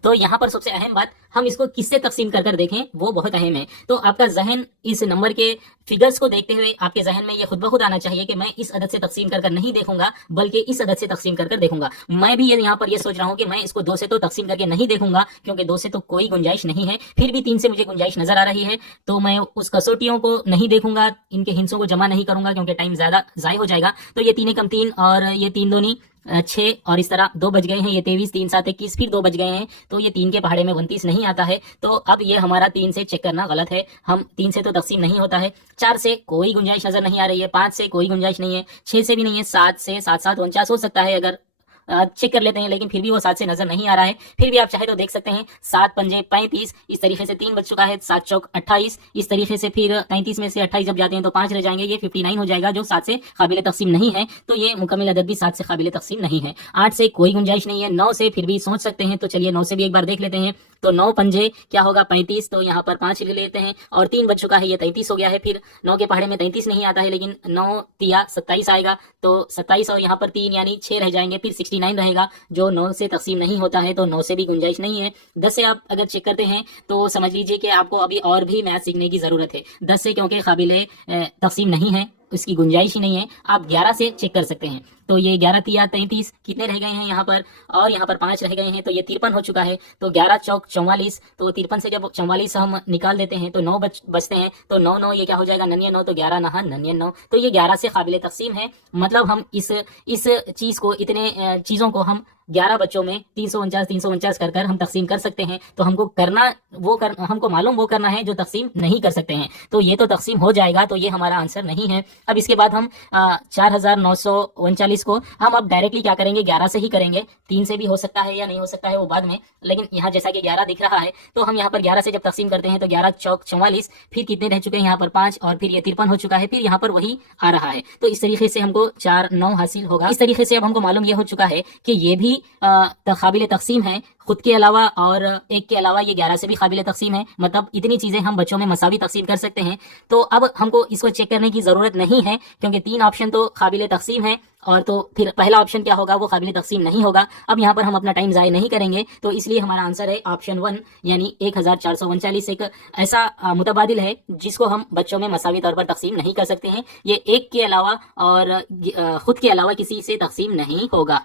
तो यहाँ पर सबसे अहम बात, हम इसको किससे तकसीम कर देखें वो बहुत अहम है। तो आपका जहन इस नंबर के फिगर्स को देखते हुए आपके जहन में ये खुद ब खुद आना चाहिए कि मैं इस अदद से तकसीम कर नहीं देखूंगा, बल्कि इस अदद से तकसीम कर देखूंगा। मैं भी ये यहाँ पर ये सोच रहा हूँ कि मैं इसको 2 से तो तकसीम करके नहीं देखूंगा, क्योंकि 2 से तो कोई गुंजाइश नहीं है। फिर भी 3 से मुझे गुंजाइश नजर आ रही है, तो मैं उस कसौटियों को नहीं देखूंगा, इनके हिस्सों को जमा नहीं करूंगा, क्योंकि टाइम ज्यादा जाय हो जाएगा। तो ये 3 एकम 3 और ये 3 दूनी 6 और इस तरह 2 बच गए हैं। ये 23 3 7 21 फिर 2 बच गए हैं। तो ये 3 के पहाड़े में 29 नहीं आता है। तो अब ये हमारा 3 से चेक करना गलत है। हम 3 से तो तकसीम नहीं होता है। 4 से कोई गुंजाइश नजर नहीं आ रही है, 5 से कोई गुंजाइश नहीं है, 6 से भी नहीं है, 7 से 7 7 49 हो सकता है अगर चेक कर लेते हैं, लेकिन फिर भी वो 7 से नजर नहीं आ रहा है। फिर भी आप चाहे तो देख सकते हैं 7 पंजे 35, इस तरीके से 3 बच चुका है, 7 चौक 28, इस तरीके से फिर 33 में से 28 जब जाते हैं तो 5 रह जाएंगे, ये 59 हो जाएगा जो 7 से काबिल तकसीम नहीं है। तो ये मुकम्मल अदद भी 7 से काबिल तकसीम नहीं है। 8 से कोई गुंजाइश नहीं है, 9 से फिर भी सोच सकते हैं। तो चलिए 9 से भी एक बार देख लेते हैं। तो 9 पंजे क्या होगा 35, तो यहाँ पर 5 ले लेते हैं और 3 बच चुका है, ये 33 हो गया है। फिर 9 के पहाड़े में 33 नहीं आता है, लेकिन 9 तिया 27 आएगा, तो 27 और यहाँ पर 3 यानी 6 रह जाएंगे, फिर 69 रहेगा जो 9 से तकसीम नहीं होता है। तो 9 से भी गुंजाइश नहीं है। 10 से आप अगर चेक करते हैं तो समझ लीजिए कि आपको अभी और भी मैथ सीखने की जरूरत है। 10 से क्योंकि काबिल तकसीम नहीं है, इसकी गुंजाइश ही नहीं है। आप 11 से चेक कर सकते हैं। तो ये 11 तिया 33 कितने रह गए हैं यहाँ पर, और यहाँ पर 5 रह गए हैं, तो ये 53 हो चुका है। तो 11 चौक 44, तो 53 से जब 44 हम निकाल देते हैं तो 9 बचते हैं, तो 9 9 ये क्या हो जाएगा, 9 9, तो 11 9 9 9, तो ये 11 से काबिल तकसीम है। मतलब हम इस चीज को, इतने चीजों को हम 11 बच्चों में 349 कर हम तकसीम कर सकते हैं। तो हमको हमको मालूम वो करना है जो तकसीम नहीं कर सकते हैं। तो ये तो तकसीम हो जाएगा, तो ये हमारा आंसर नहीं है। अब इसके बाद हम 4939 को हम अब डायरेक्टली क्या करेंगे, 11 से ही करेंगे। 3 से भी हो सकता है या नहीं हो सकता है वो बाद में, लेकिन यहाँ जैसा कि 11 दिख रहा है, तो हम यहाँ पर 11 से जब तकसीम करते हैं तो 11 चौक 44, फिर कितने रह चुके हैं यहाँ पर 5, और फिर ये 53 हो चुका है, फिर यहाँ पर वही आ रहा है। तो इस तरीके से हमको 4 9 हासिल होगा। इस तरीके से अब हमको मालूम ये हो चुका है कि ये भी काबिल तकसीम है, खुद के अलावा और एक के अलावा ये 11 से भी काबिल तकसीम है। मतलब इतनी चीजें हम बच्चों में मसावी तकसीम कर सकते हैं। तो अब हमको इसको चेक करने की जरूरत नहीं है, क्योंकि 3 ऑप्शन तो काबिल तकसीम है, और तो फिर पहला ऑप्शन क्या होगा, वो काबिल तकसीम नहीं होगा। अब यहाँ पर हम अपना टाइम ज़ाय नहीं करेंगे, तो इसलिए हमारा आंसर है ऑप्शन 1, यानी 1439 एक ऐसा मुतबादिल है जिसको हम बच्चों में मसावी तौर पर तकसीम नहीं कर सकते हैं। ये एक के अलावा और खुद के अलावा किसी से तकसीम नहीं होगा।